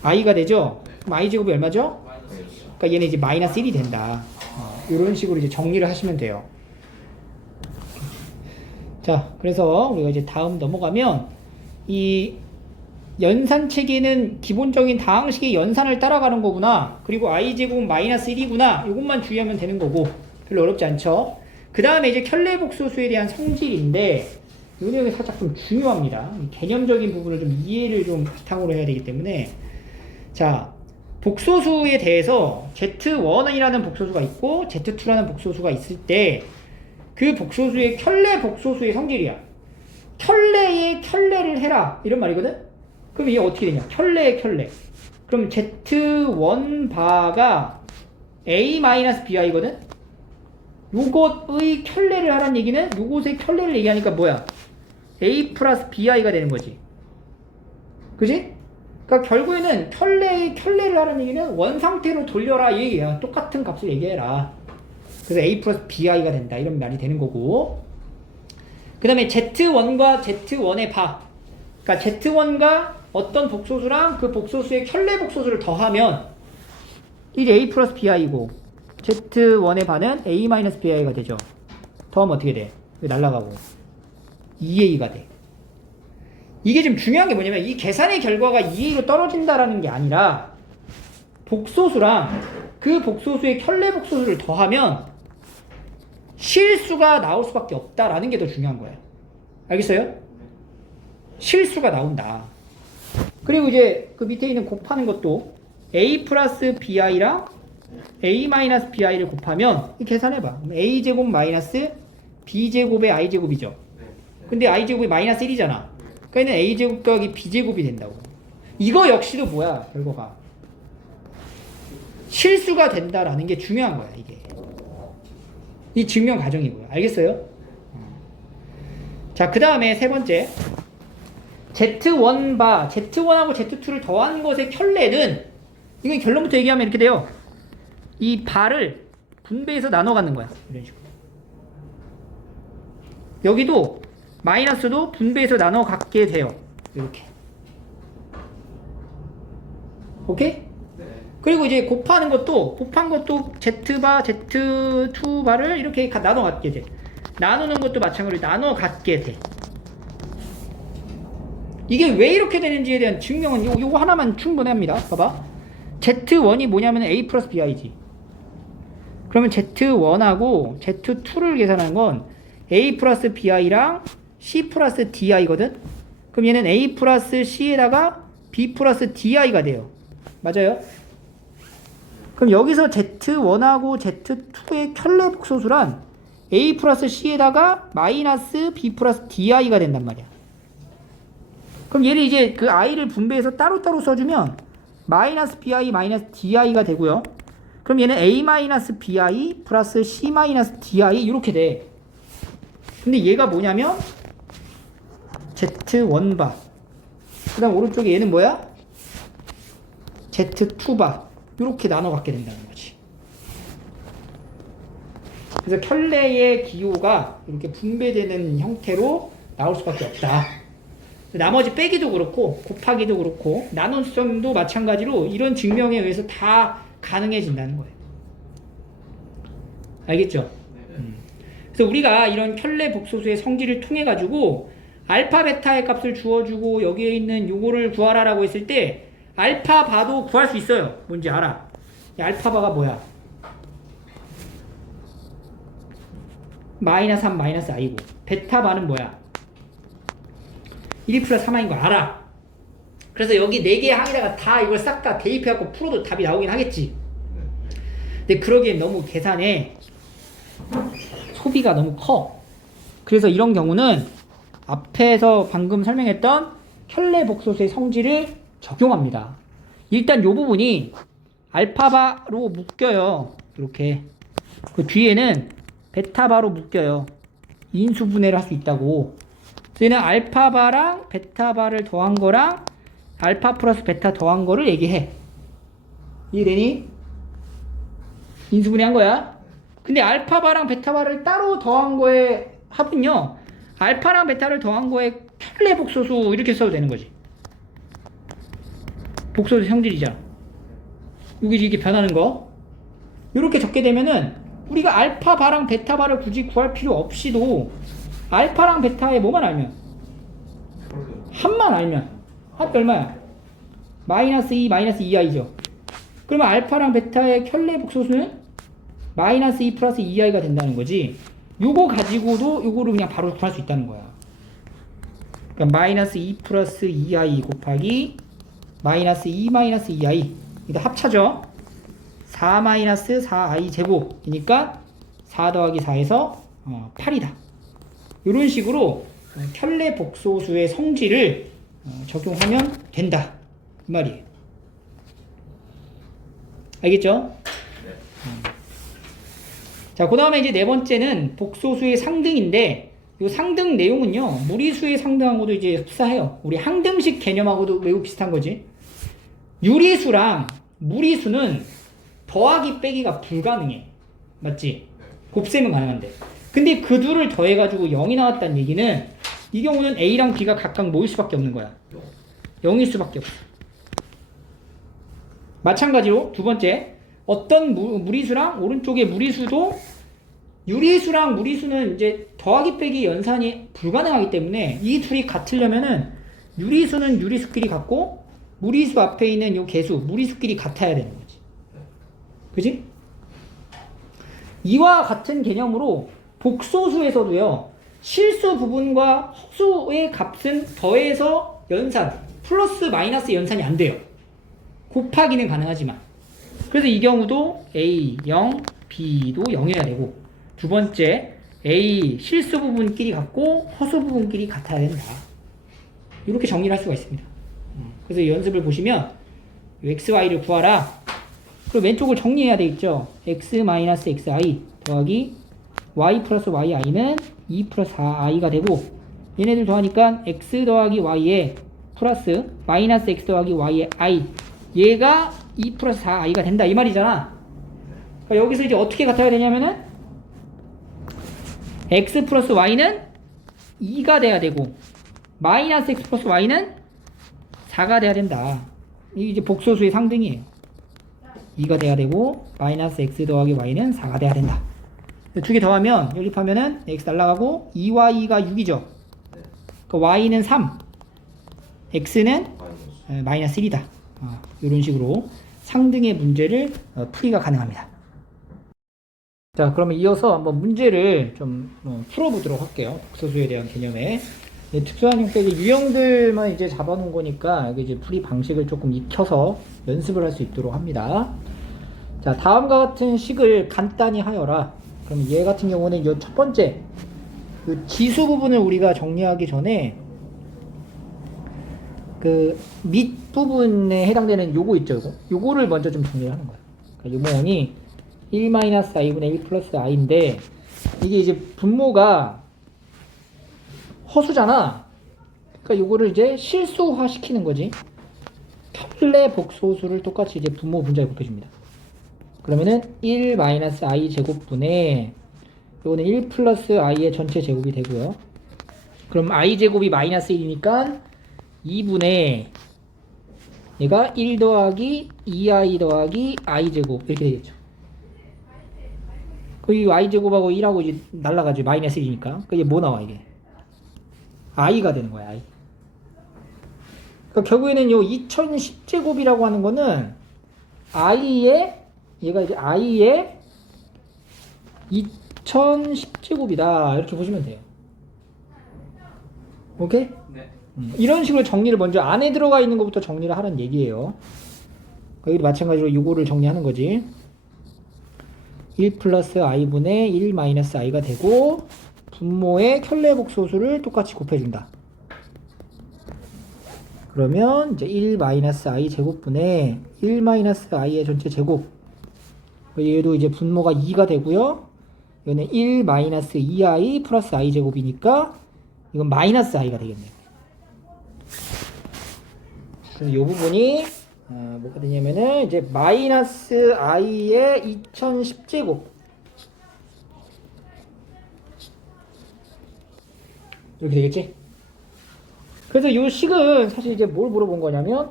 i가 되죠? 그럼 i 제곱이 얼마죠? 그러니까 얘는 이제 마이너스 1이 된다. 이런 식으로 이제 정리를 하시면 돼요. 자, 그래서 우리가 이제 다음 넘어가면 이 연산 체계는 기본적인 다항식의 연산을 따라가는 거구나. 그리고 i 제곱은 마이너스 1이구나. 이것만 주의하면 되는 거고 별로 어렵지 않죠. 그 다음에 이제 켤레 복소수에 대한 성질인데 이 내용이 살짝 좀 중요합니다. 개념적인 부분을 좀 이해를 좀 바탕으로 해야 되기 때문에 자, 복소수에 대해서 Z1이라는 복소수가 있고 Z2라는 복소수가 있을 때 그 복소수의 켤레 복소수의 성질이야. 켤레에 켤레를 해라 이런 말이거든. 그럼 이게 어떻게 되냐? 켤레에 켤레. 그럼 Z1 바가 A-bi거든. 요것의 켤레를 하라는 얘기는 요것의 켤레를 얘기하니까 뭐야? A 플러스 bi가 되는 거지. 그지? 그러니까 결국에는 켤레를 하라는 얘기는 원 상태로 돌려라 이 얘기야. 똑같은 값을 얘기해라. 그래서 A 플러스 bi가 된다 이런 말이 되는 거고. 그 다음에 Z1과 Z1의 바. 그러니까 Z1과 어떤 복소수랑 그 복소수의 켤레 복소수를 더하면 이게 A 플러스 bi고 Z1의 바는 A 마이너스 bi가 되죠. 더하면 어떻게 돼? 날라가고 2a가 돼. 이게 좀 중요한 게 뭐냐면 이 계산의 결과가 2a로 떨어진다라는 게 아니라 복소수랑 그 복소수의 켤레 복소수를 더하면 실수가 나올 수밖에 없다라는 게 더 중요한 거예요. 알겠어요? 실수가 나온다. 그리고 이제 그 밑에 있는 곱하는 것도 a 플러스 bi랑 a 마이너스 bi를 곱하면 이 계산해봐. a 제곱 마이너스 b 제곱의 i 제곱이죠. 근데 i 제곱이 마이너스 1이잖아. 그러니까 a 제곱 더하기 b 제곱이 된다고. 이거 역시도 뭐야 결과가 실수가 된다라는 게 중요한 거야 이게. 이 증명 과정이고요. 알겠어요? 자, 그 다음에 세 번째 Z1 바 Z1하고 Z2를 더한 것의 켤레는 이건 결론부터 얘기하면 이렇게 돼요. 이 바를 분배해서 나눠 갖는 거야. 이런 식으로. 여기도 마이너스도 분배해서 나눠 갖게 돼요. 이렇게. 오케이? 그리고 이제 곱한 것도 Z바, Z2바를 이렇게 나눠 갖게 돼. 나누는 것도 마찬가지로 나눠 갖게 돼. 이게 왜 이렇게 되는지에 대한 증명은 요거 하나만 충분합니다. 봐봐. Z1이 뭐냐면 A 플러스 BI지. 그러면 Z1하고 Z2를 계산하는 건 A 플러스 BI랑 C 플러스 DI거든? 그럼 얘는 A 플러스 C에다가 B 플러스 DI가 돼요. 맞아요? 그럼 여기서 Z1하고 Z2의 켤레 복소수란 A 플러스 C에다가 마이너스 B 플러스 DI가 된단 말이야. 그럼 얘를 이제 그 I를 분배해서 따로따로 써주면 마이너스 bi 마이너스 di가 되고요. 그럼 얘는 a 마이너스 bi 플러스 c 마이너스 di 이렇게 돼. 근데 얘가 뭐냐면 z1바. 그 다음 오른쪽에 얘는 뭐야? z2바. 이렇게 나눠 갖게 된다는 거지. 그래서 켤레의 기호가 이렇게 분배되는 형태로 나올 수밖에 없다. 나머지 빼기도 그렇고 곱하기도 그렇고 나눗셈도 마찬가지로 이런 증명에 의해서 다 가능해진다는 거예요. 알겠죠? 그래서 우리가 이런 켤레 복소수의 성질을 통해 가지고 알파 베타의 값을 주어주고 여기에 있는 요거를 구하라라고 했을 때 알파 바도 구할 수 있어요. 뭔지 알아? 이 알파 바가 뭐야? 마이너스 3 마이너스 i고 베타 바는 뭐야? 1 플러스 3i인 거 알아. 그래서 여기 4개의 항에다가 다 이걸 싹 다 대입해갖고 풀어도 답이 나오긴 하겠지. 근데 그러기엔 너무 계산에 소비가 너무 커. 그래서 이런 경우는 앞에서 방금 설명했던 켤레 복소수의 성질을 적용합니다. 일단 이 부분이 알파바로 묶여요. 이렇게. 그 뒤에는 베타바로 묶여요. 인수분해를 할 수 있다고. 그래서 얘는 알파바랑 베타바를 더한 거랑 알파 플러스 베타 더한 거를 얘기해. 이해되니? 인수분해한 거야. 근데 알파바랑 베타바를 따로 더한 거의 합은요, 알파랑 베타를 더한 거의 켤레 복소수 이렇게 써도 되는 거지. 복소수 성질이잖아. 여기 이렇게 변하는 거 이렇게 적게 되면은 우리가 알파바랑 베타바를 굳이 구할 필요 없이도 알파랑 베타의 뭐만 알면, 합만 알면, 합이 얼마야? 마이너스 2 마이너스 2i죠. 그러면 알파랑 베타의 켤레 복소수는 마이너스 2 플러스 2i가 된다는 거지. 요거 가지고도 요거를 그냥 바로 구할 수 있다는 거야. 그러니까 마이너스 2 플러스 2i 곱하기 마이너스 2 마이너스 2i, 이거 합차죠. 4 마이너스 4i 제곱이니까 4 더하기 4에서 8이다. 이런 식으로 켤레 복소수의 성질을 적용하면 된다, 이 말이에요. 알겠죠? 자, 그 다음에 이제 네 번째는 복소수의 상등인데, 이 상등 내용은요, 무리수의 상등하고도 이제 흡사해요. 우리 항등식 개념하고도 매우 비슷한 거지. 유리수랑 무리수는 더하기 빼기가 불가능해. 맞지? 곱셈은 가능한데. 근데 그 둘을 더해가지고 0이 나왔다는 얘기는 이 경우는 A랑 B가 각각 모일 수밖에 없는 거야. 0일 수밖에 없어. 마찬가지로 두 번째, 어떤 무리수랑 오른쪽의 무리수도 유리수랑 무리수는 이제 더하기 빼기 연산이 불가능하기 때문에 이 둘이 같으려면은 유리수는 유리수끼리 같고 무리수 앞에 있는 요 개수 무리수끼리 같아야 되는 거지. 그지? 이와 같은 개념으로 복소수에서도요, 실수 부분과 허수의 값은 더해서 연산, 플러스 마이너스 연산이 안 돼요. 곱하기는 가능하지만. 그래서 이 경우도 A 0, B도 0이어야 되고, 두 번째 A 실수 부분끼리 같고 허수 부분끼리 같아야 된다. 이렇게 정리를 할 수가 있습니다. 그래서 이 연습을 보시면 x, y를 구하라. 그리고 왼쪽을 정리해야 되겠죠. x 마이너스 xi 더하기 y 플러스 yi는 2 플러스 4i가 되고, 얘네들 더하니까 x 더하기 y에 플러스 마이너스 x 더하기 y에 i, 얘가 2 플러스 4i가 된다, 이 말이잖아. 그러니까 여기서 이제 어떻게 같아야 되냐면은 x 플러스 y는 2가 돼야 되고 마이너스 x 플러스 y는 4가 돼야 된다. 이게 이제 복소수의 상등이에요. 2가 돼야 되고 마이너스 x 더하기 y는 4가 돼야 된다. 두 개 더하면 연립하면은 x 날라가고 2y가 6이죠. 그 y는 3, x는 마이너스 1이다. 이런 식으로 상등의 문제를 풀이가 가능합니다. 자, 그러면 이어서 한번 문제를 좀 풀어보도록 할게요. 복소수에 대한 개념에. 특수한 형태의 유형들만 이제 잡아놓은 거니까 여기 이제 풀이 방식을 조금 익혀서 연습을 할 수 있도록 합니다. 자, 다음과 같은 식을 간단히 하여라. 그럼 얘 같은 경우는 이 첫 번째 그 지수 부분을 우리가 정리하기 전에 그 밑부분에 해당되는 요거 있죠, 요거를 먼저 좀 정리를 하는 거예요. 그러니까 요 모양이 1-i분의 1 플러스 i인데 이게 이제 분모가 허수잖아. 그러니까 요거를 이제 실수화 시키는 거지. 켤레 복소수를 똑같이 이제 분모 분자에 곱해줍니다. 그러면은 1-i 제곱분의 요거는 1 플러스 i의 전체 제곱이 되고요. 그럼 i 제곱이 마이너스 1이니까 2분의 얘가 1 더하기 2i 더하기 i 제곱 이렇게 되겠죠. 이 i 제곱하고 1하고 이제 날라가죠. 마이너스 1이니까. 이게 뭐 나와 이게? i가 되는 거야. i. 그러니까 결국에는 요 2010제곱이라고 하는 거는 i의 얘가 이제 i의 2010제곱이다 이렇게 보시면 돼요. 오케이? 네. 이런 식으로 정리를 먼저 안에 들어가 있는 것부터 정리를 하는 얘기예요. 여기도 마찬가지로 요거를 정리하는 거지. 1 플러스 i분의 1 마이너스 i가 되고 분모의 켤레복소수를 똑같이 곱해준다. 그러면 이제 1 마이너스 i 제곱분의 1 마이너스 i의 전체 제곱. 얘도 이제 분모가 2가 되고요. 이거는 1 마이너스 2i 플러스 i 제곱이니까 이건 마이너스 i가 되겠네요. 그래서 이 부분이 뭐가 되냐면은 이제 마이너스 i의 2010제곱 이렇게 되겠지? 그래서 이 식은 사실 이제 뭘 물어본 거냐면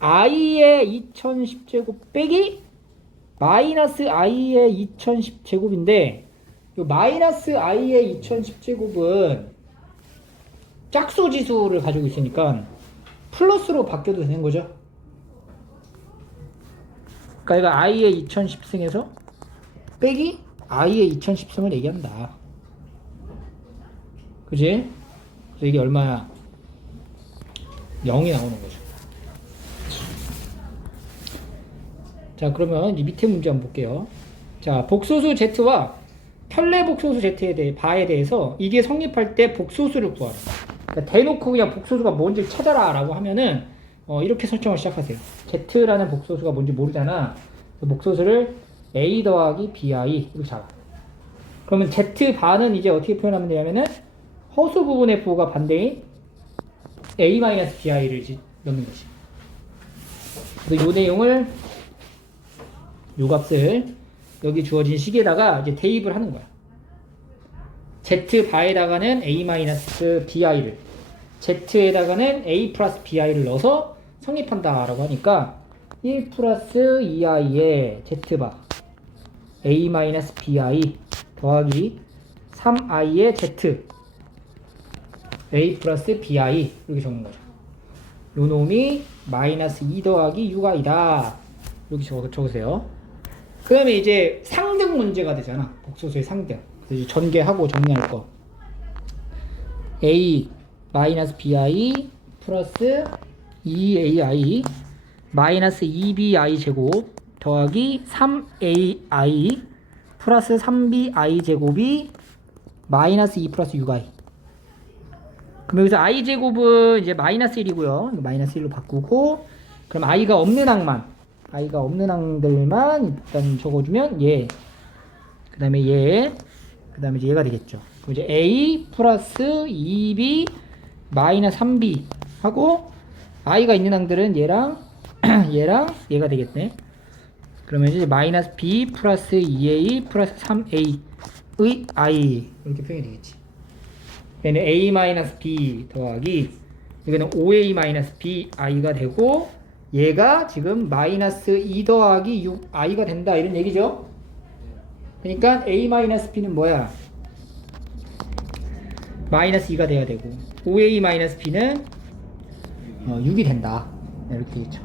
i의 2010제곱 빼기 마이너스 i의 2010제곱인데 이 마이너스 i의 2010제곱은 짝수 지수를 가지고 있으니까 플러스로 바뀌어도 되는 거죠. 그러니까 이거 i의 2010승에서 빼기 i의 2010승을 얘기한다. 그지? 그래서 이게 얼마야? 0이 나오는 거죠. 자, 그러면 이 밑에 문제 한번 볼게요. 자, 복소수 z와 켤레 복소수 z에 대해 바에 대해서 이게 성립할 때 복소수를 구하라. 그러니까 대놓고 그냥 복소수가 뭔지 찾아라 라고 하면은 이렇게 설정을 시작하세요. z라는 복소수가 뭔지 모르잖아. 복소수를 a 더하기 bi 이렇게 잡아. 그러면 z바는 이제 어떻게 표현하면 되냐면은 허수 부분의 부호가 반대인 a-bi를 이제 넣는 거지. 그래서 요 내용을 요 값을 여기 주어진 식에다가 이제 대입을 하는 거야. z바에다가는 a-bi를 z에다가는 a 플러스 bi를 넣어서 성립한다 라고 하니까 1 플러스 2i의 z바 a-bi 더하기 3i의 z a 플러스 bi 이렇게 적는 거죠. 요 놈이 마이너스 2 더하기 6i다 이렇게 적으세요. 그 다음에 이제 상등 문제가 되잖아. 복소수의 상등. 그래서 이제 전개하고 정리할 거. a 마이너스 bi 플러스 2ai 마이너스 2bi 제곱 더하기 3ai 플러스 3bi 제곱이 마이너스 2 플러스 6i. 그럼 여기서 i 제곱은 이제 마이너스 1이고요. 마이너스 1로 바꾸고 그럼 i가 없는 항들만 일단 적어주면 얘, 그 다음에 얘, 그 다음에 이제 얘가 되겠죠. 그럼 이제 a 플러스 2b 마이너스 3b 하고 i가 있는 항들은 얘랑 얘랑 얘가 되겠네. 그러면 이제 마이너스 b 플러스 2a 플러스 3a의 i 이렇게 표현이 되겠지. 얘는 a 마이너스 b 더하기 이거는 5a 마이너스 b i가 되고 얘가 지금 마이너스 2 더하기 6i가 된다 이런 얘기죠. 그러니까 a 마이너스 b는 뭐야? 마이너스 2가 돼야 되고 5a 마이너스 b는 6이 된다 이렇게 되겠죠.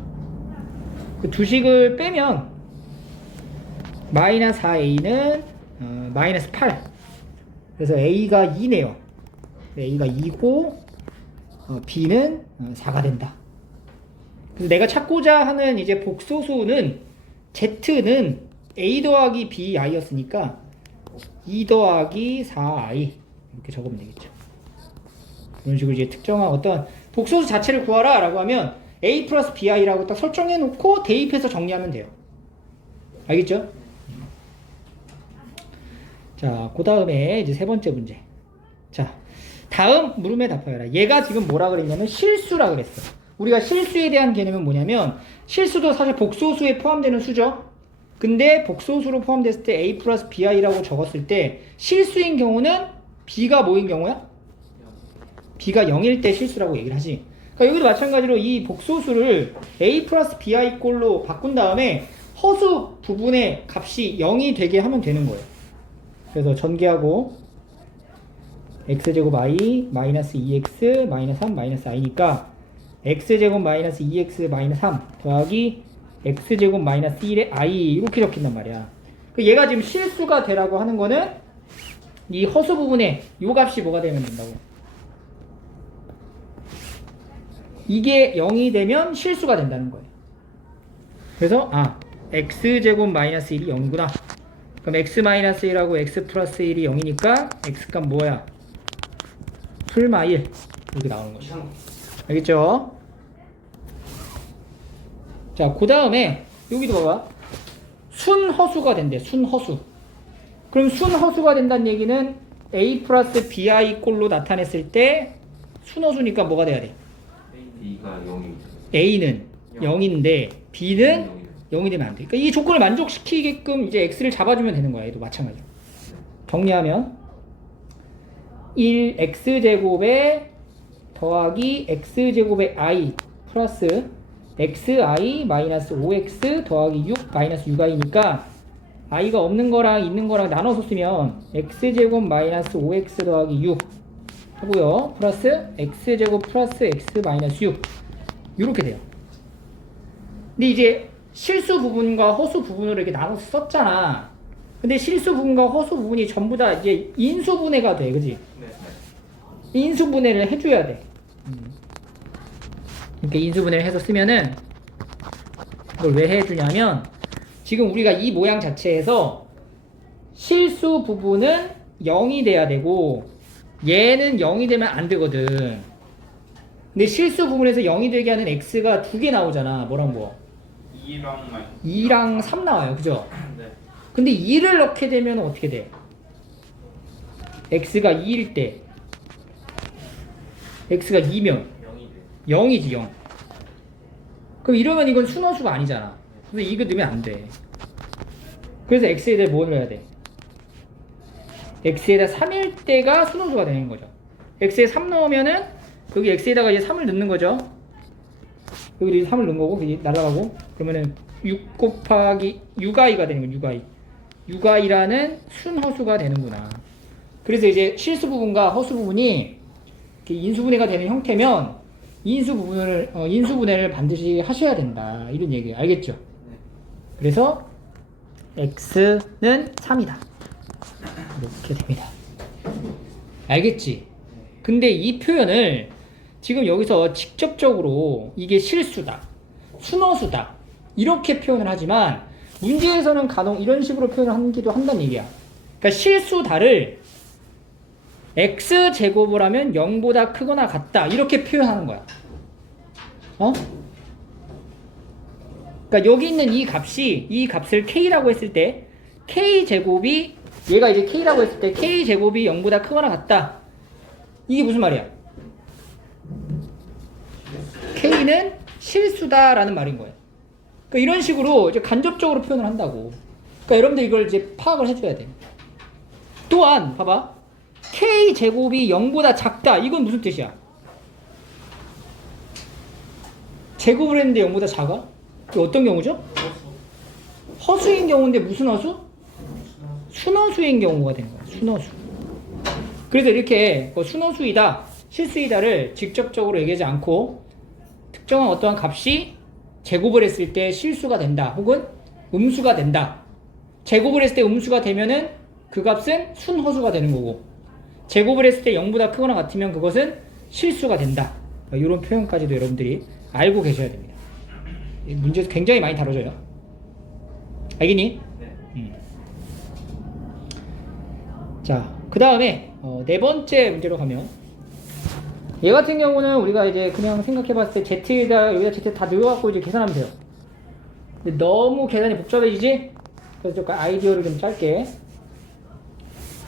그 두 식을 빼면 마이너스 4a는 마이너스 8 그래서 a가 2네요. a가 2고 b는 4가 된다. 그래서 내가 찾고자 하는 이제 복소수는 z는 a 더하기 bi였으니까 2 더하기 4i 이렇게 적으면 되겠죠. 이런 식으로 이제 특정한 어떤 복소수 자체를 구하라 라고 하면 a 플러스 bi라고 딱 설정해 놓고 대입해서 정리하면 돼요. 알겠죠? 자, 그 다음에 이제 세 번째 문제. 자, 다음 물음에 답하여라. 얘가 지금 뭐라 그랬냐면 실수라 그랬어. 우리가 실수에 대한 개념은 뭐냐면 실수도 사실 복소수에 포함되는 수죠. 근데 복소수로 포함됐을 때 a 플러스 bi라고 적었을 때 실수인 경우는 b가 뭐인 경우야? b가 0일 때 실수라고 얘기를 하지. 그러니까 여기도 마찬가지로 이 복소수를 a 플러스 bi 꼴로 바꾼 다음에 허수 부분의 값이 0이 되게 하면 되는 거예요. 그래서 전개하고 x제곱 i 마이너스 2x 마이너스 3 마이너스 i니까 x제곱 마이너스 2x 마이너스 3 더하기 x제곱 마이너스 1의 i 이렇게 적힌단 말이야. 얘가 지금 실수가 되라고 하는 거는 이 허수 부분에 요 값이 뭐가 되면 된다고. 이게 0이 되면 실수가 된다는 거예요. 그래서 x제곱 마이너스 1이 0이구나. 그럼 x 마이너스 1하고 x 플러스 1이 0이니까 x값 뭐야? 풀마 1 이렇게 나오는 거죠. 알겠죠? 자, 그 다음에 여기도 봐봐. 순허수가 된대. 순허수. 그럼 순허수가 된다는 얘기는 a 플러스 bi 꼴로 나타냈을 때 순허수니까 뭐가 돼야 돼? B가 0이 a는 0인데 b는 0이 되면 안 돼. 그러니까 이 조건을 만족시키게끔 이제 x를 잡아주면 되는 거야. 얘도 마찬가지로. 정리하면 1x제곱에 더하기 x제곱의 i 플러스 xi 마이너스 5x 더하기 6 마이너스 6i니까 i가 없는 거랑 있는 거랑 나눠서 쓰면 x제곱 마이너스 5x 더하기 6 하고요. 플러스 x제곱 플러스 x 마이너스 6 이렇게 돼요. 근데 이제 실수 부분과 허수 부분으로 이렇게 나눠서 썼잖아. 근데 실수 부분과 허수 부분이 전부 다 이제 인수분해가 돼. 그지? 네. 인수분해를 해줘야 돼. 이렇게 인수분해를 해서 쓰면은 이걸 왜 해주냐면 지금 우리가 이 모양 자체에서 실수 부분은 0이 돼야 되고 얘는 0이 되면 안 되거든. 근데 실수 부분에서 0이 되게 하는 x가 두 개 나오잖아. 뭐랑 뭐? 2랑 3 나와요. 그죠? 네. 근데 2를 넣게 되면 어떻게 돼? x가 2일 때 x가 2면 0이지 0. 그럼 이러면 이건 순허수가 아니잖아. 그래서 이거 넣으면 안 돼. 그래서 x에 대해 뭐 넣어야 돼? x에다 3일 때가 순허수가 되는 거죠. x에 3 넣으면은 여기 x에다가 이제 3을 넣는 거죠. 여기 3을 넣은 거고 여기 날아가고 그러면은 6 곱하기 6i가 되는 거예요. 6i라는 순허수가 되는구나. 그래서 이제 실수 부분과 허수 부분이 이렇게 인수분해가 되는 형태면 인수분해를 반드시 하셔야 된다. 이런 얘기예요. 알겠죠? 그래서 x는 3이다. 이렇게 됩니다. 알겠지? 근데 이 표현을 지금 여기서 직접적으로 이게 실수다, 순허수다 이렇게 표현을 하지만 문제에서는 간혹 이런 식으로 표현을 하기도 한다는 얘기야. 그러니까 실수다를 x제곱을 하면 0보다 크거나 같다 이렇게 표현하는 거야. 그러니까 여기 있는 이 값을 k라고 했을 때 k제곱이 얘가 이제 k라고 했을 때 k제곱이 0보다 크거나 같다. 이게 무슨 말이야? k는 실수다라는 말인 거예요. 그러니까 이런 식으로 이제 간접적으로 표현을 한다고. 그러니까 여러분들 이걸 이제 파악을 해줘야 돼. 또한 봐봐. k제곱이 0보다 작다. 이건 무슨 뜻이야? 제곱을 했는데 0보다 작아? 이게 어떤 경우죠? 허수인 경우인데 무슨 허수? 순허수인 경우가 되는 거야. 순허수. 그래서 이렇게 순허수이다, 실수이다를 직접적으로 얘기하지 않고 특정한 어떠한 값이 제곱을 했을 때 실수가 된다 혹은 음수가 된다. 제곱을 했을 때 음수가 되면은 그 값은 순허수가 되는 거고 제곱을 했을 때 0보다 크거나 같으면 그것은 실수가 된다. 이런 표현까지도 여러분들이 알고 계셔야 됩니다. 이 문제에서 굉장히 많이 다뤄져요. 알겠니? 네. 자, 그 다음에 네 번째 문제로 가면 얘 같은 경우는 우리가 이제 그냥 생각해봤을 때 Z에다 여기다 Z 다 넣어갖고 이제 계산하면 돼요. 근데 너무 계산이 복잡해지지? 그래서 조금 아이디어를 좀 짧게.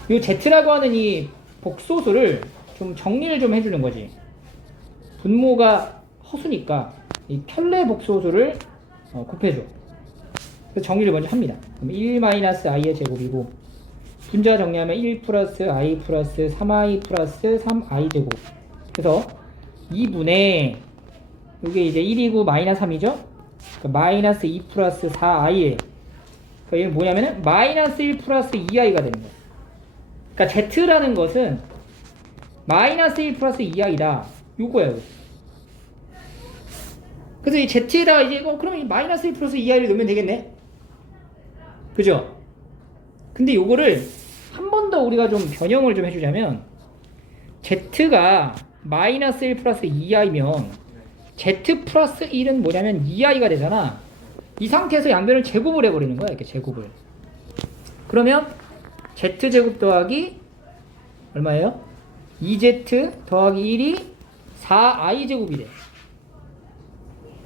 이 Z라고 하는 이 복소수를 좀 정리를 좀 해주는 거지. 분모가 허수니까 이 편례 복소수를 곱해줘. 그래서 정리를 먼저 합니다. 그럼 1-i의 제곱이고 분자 정리하면 1 플러스 i 플러스 3i 플러스 3i 제곱. 그래서 2분의 이게 이제 1이고 마이너스 3이죠? 그러니까 마이너스 2 플러스 4i에 그러니까 이게 뭐냐면은 마이너스 1 플러스 2i가 되는 거예요. 그러니까 z라는 것은 마이너스 1 플러스 2i다. 요거예요. 그래서 이 z에다가 이제 그럼 이 마이너스 1 플러스 2i를 넣으면 되겠네? 그죠? 근데 요거를 한 번 더 우리가 좀 변형을 좀 해주자면 z가 마이너스 1 플러스 2i면 z 플러스 1은 뭐냐면 2i가 되잖아. 이 상태에서 양변을 제곱을 해버리는 거야. 이렇게 제곱을. 그러면 z제곱 더하기 얼마예요? 2z 더하기 1이 4i 제곱이 돼.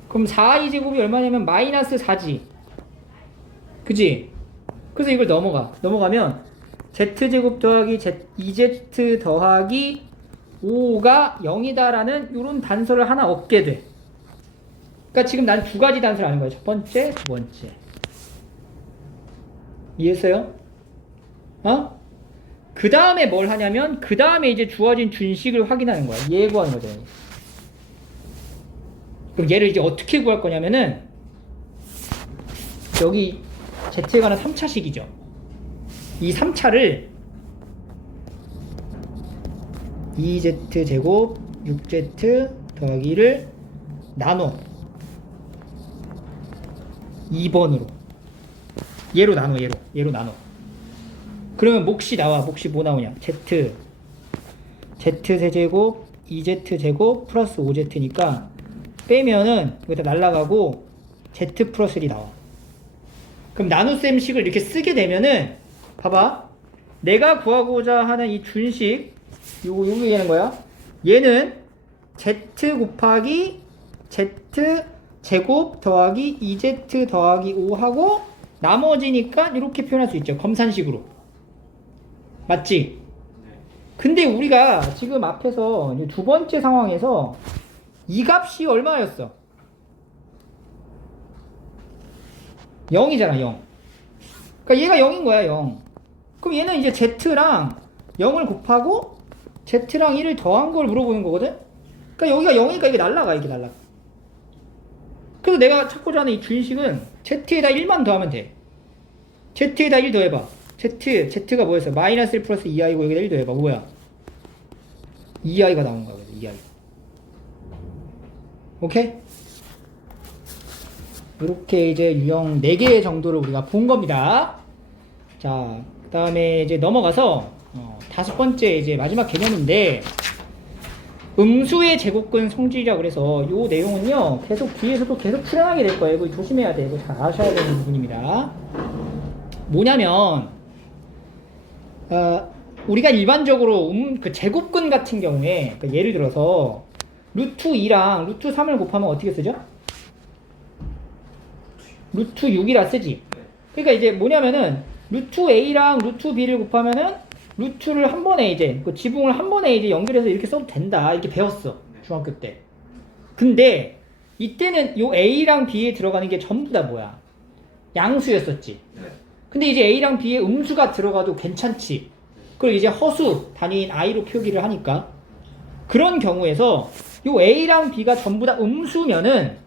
그럼 4i 제곱이 얼마냐면 마이너스 4지. 그지? 그래서 이걸 넘어가면 z제곱 더하기 2z 더하기 5가 0이다라는 이런 단서를 하나 얻게 돼. 그러니까 지금 난 두 가지 단서를 아는 거예요. 첫 번째, 두 번째. 이해했어요? 그 다음에 뭘 하냐면 그 다음에 이제 주어진 준식을 확인하는 거야. 얘 구하는 거죠. 그럼 얘를 이제 어떻게 구할 거냐면은 여기 z에 관한 3차식이죠. 이 3차를 2z제곱 6z 더하기 1을 나눠 2번으로 얘로 나눠 얘로 나눠. 그러면 몫이 나와. 몫이 뭐 나오냐? z세제곱 2z제곱 플러스 5z니까 빼면은 여기다 날라가고 z 플러스 1이 나와. 그럼 나눗셈식을 이렇게 쓰게 되면은 봐봐. 내가 구하고자 하는 이 준식 요거 얘는 거야. 얘는 z 곱하기 z 제곱 더하기 2z 더하기 5하고 나머지니까 이렇게 표현할 수 있죠. 검산식으로. 맞지? 근데 우리가 지금 앞에서 두 번째 상황에서 이 값이 얼마였어? 0이잖아, 0. 그러니까 얘가 0인 거야, 0. 그럼 얘는 이제 z랑 0을 곱하고 z랑 1을 더한 걸 물어보는 거거든? 그러니까 여기가 0이니까 이게 날라가, 이게 날라가. 그래서 내가 찾고자 하는 이 준식은 z에다 1만 더하면 돼. z에다 1 더해봐. z가 뭐였어? 마이너스 1 플러스 2i고 여기다 1 더해봐. 뭐야? 2i가 나온 거야, 2i. 오케이? 이렇게 이제 유형 4개 정도를 우리가 본 겁니다. 자, 그 다음에 이제 넘어가서 5번째 이제 마지막 개념인데 음수의 제곱근 성질이라고 그래서 이 내용은요 계속 뒤에서도 계속 출연하게 될 거예요. 이거 조심해야 돼. 이거 잘 아셔야 되는 부분입니다. 뭐냐면 우리가 일반적으로 그 제곱근 같은 경우에 그러니까 예를 들어서 루트 2랑 루트 3을 곱하면 어떻게 쓰죠? 루트 6이라 쓰지. 그러니까 이제 뭐냐면은 루트 A랑 루트 B를 곱하면은 루트를 한 번에 이제 그 지붕을 한 번에 이제 연결해서 이렇게 써도 된다. 이렇게 배웠어. 중학교 때. 근데 이때는 요 A랑 B에 들어가는 게 전부 다 뭐야? 양수였었지. 근데 이제 A랑 B에 음수가 들어가도 괜찮지. 그리고 이제 허수 단위인 I로 표기를 하니까 그런 경우에서 요 A랑 B가 전부 다 음수면은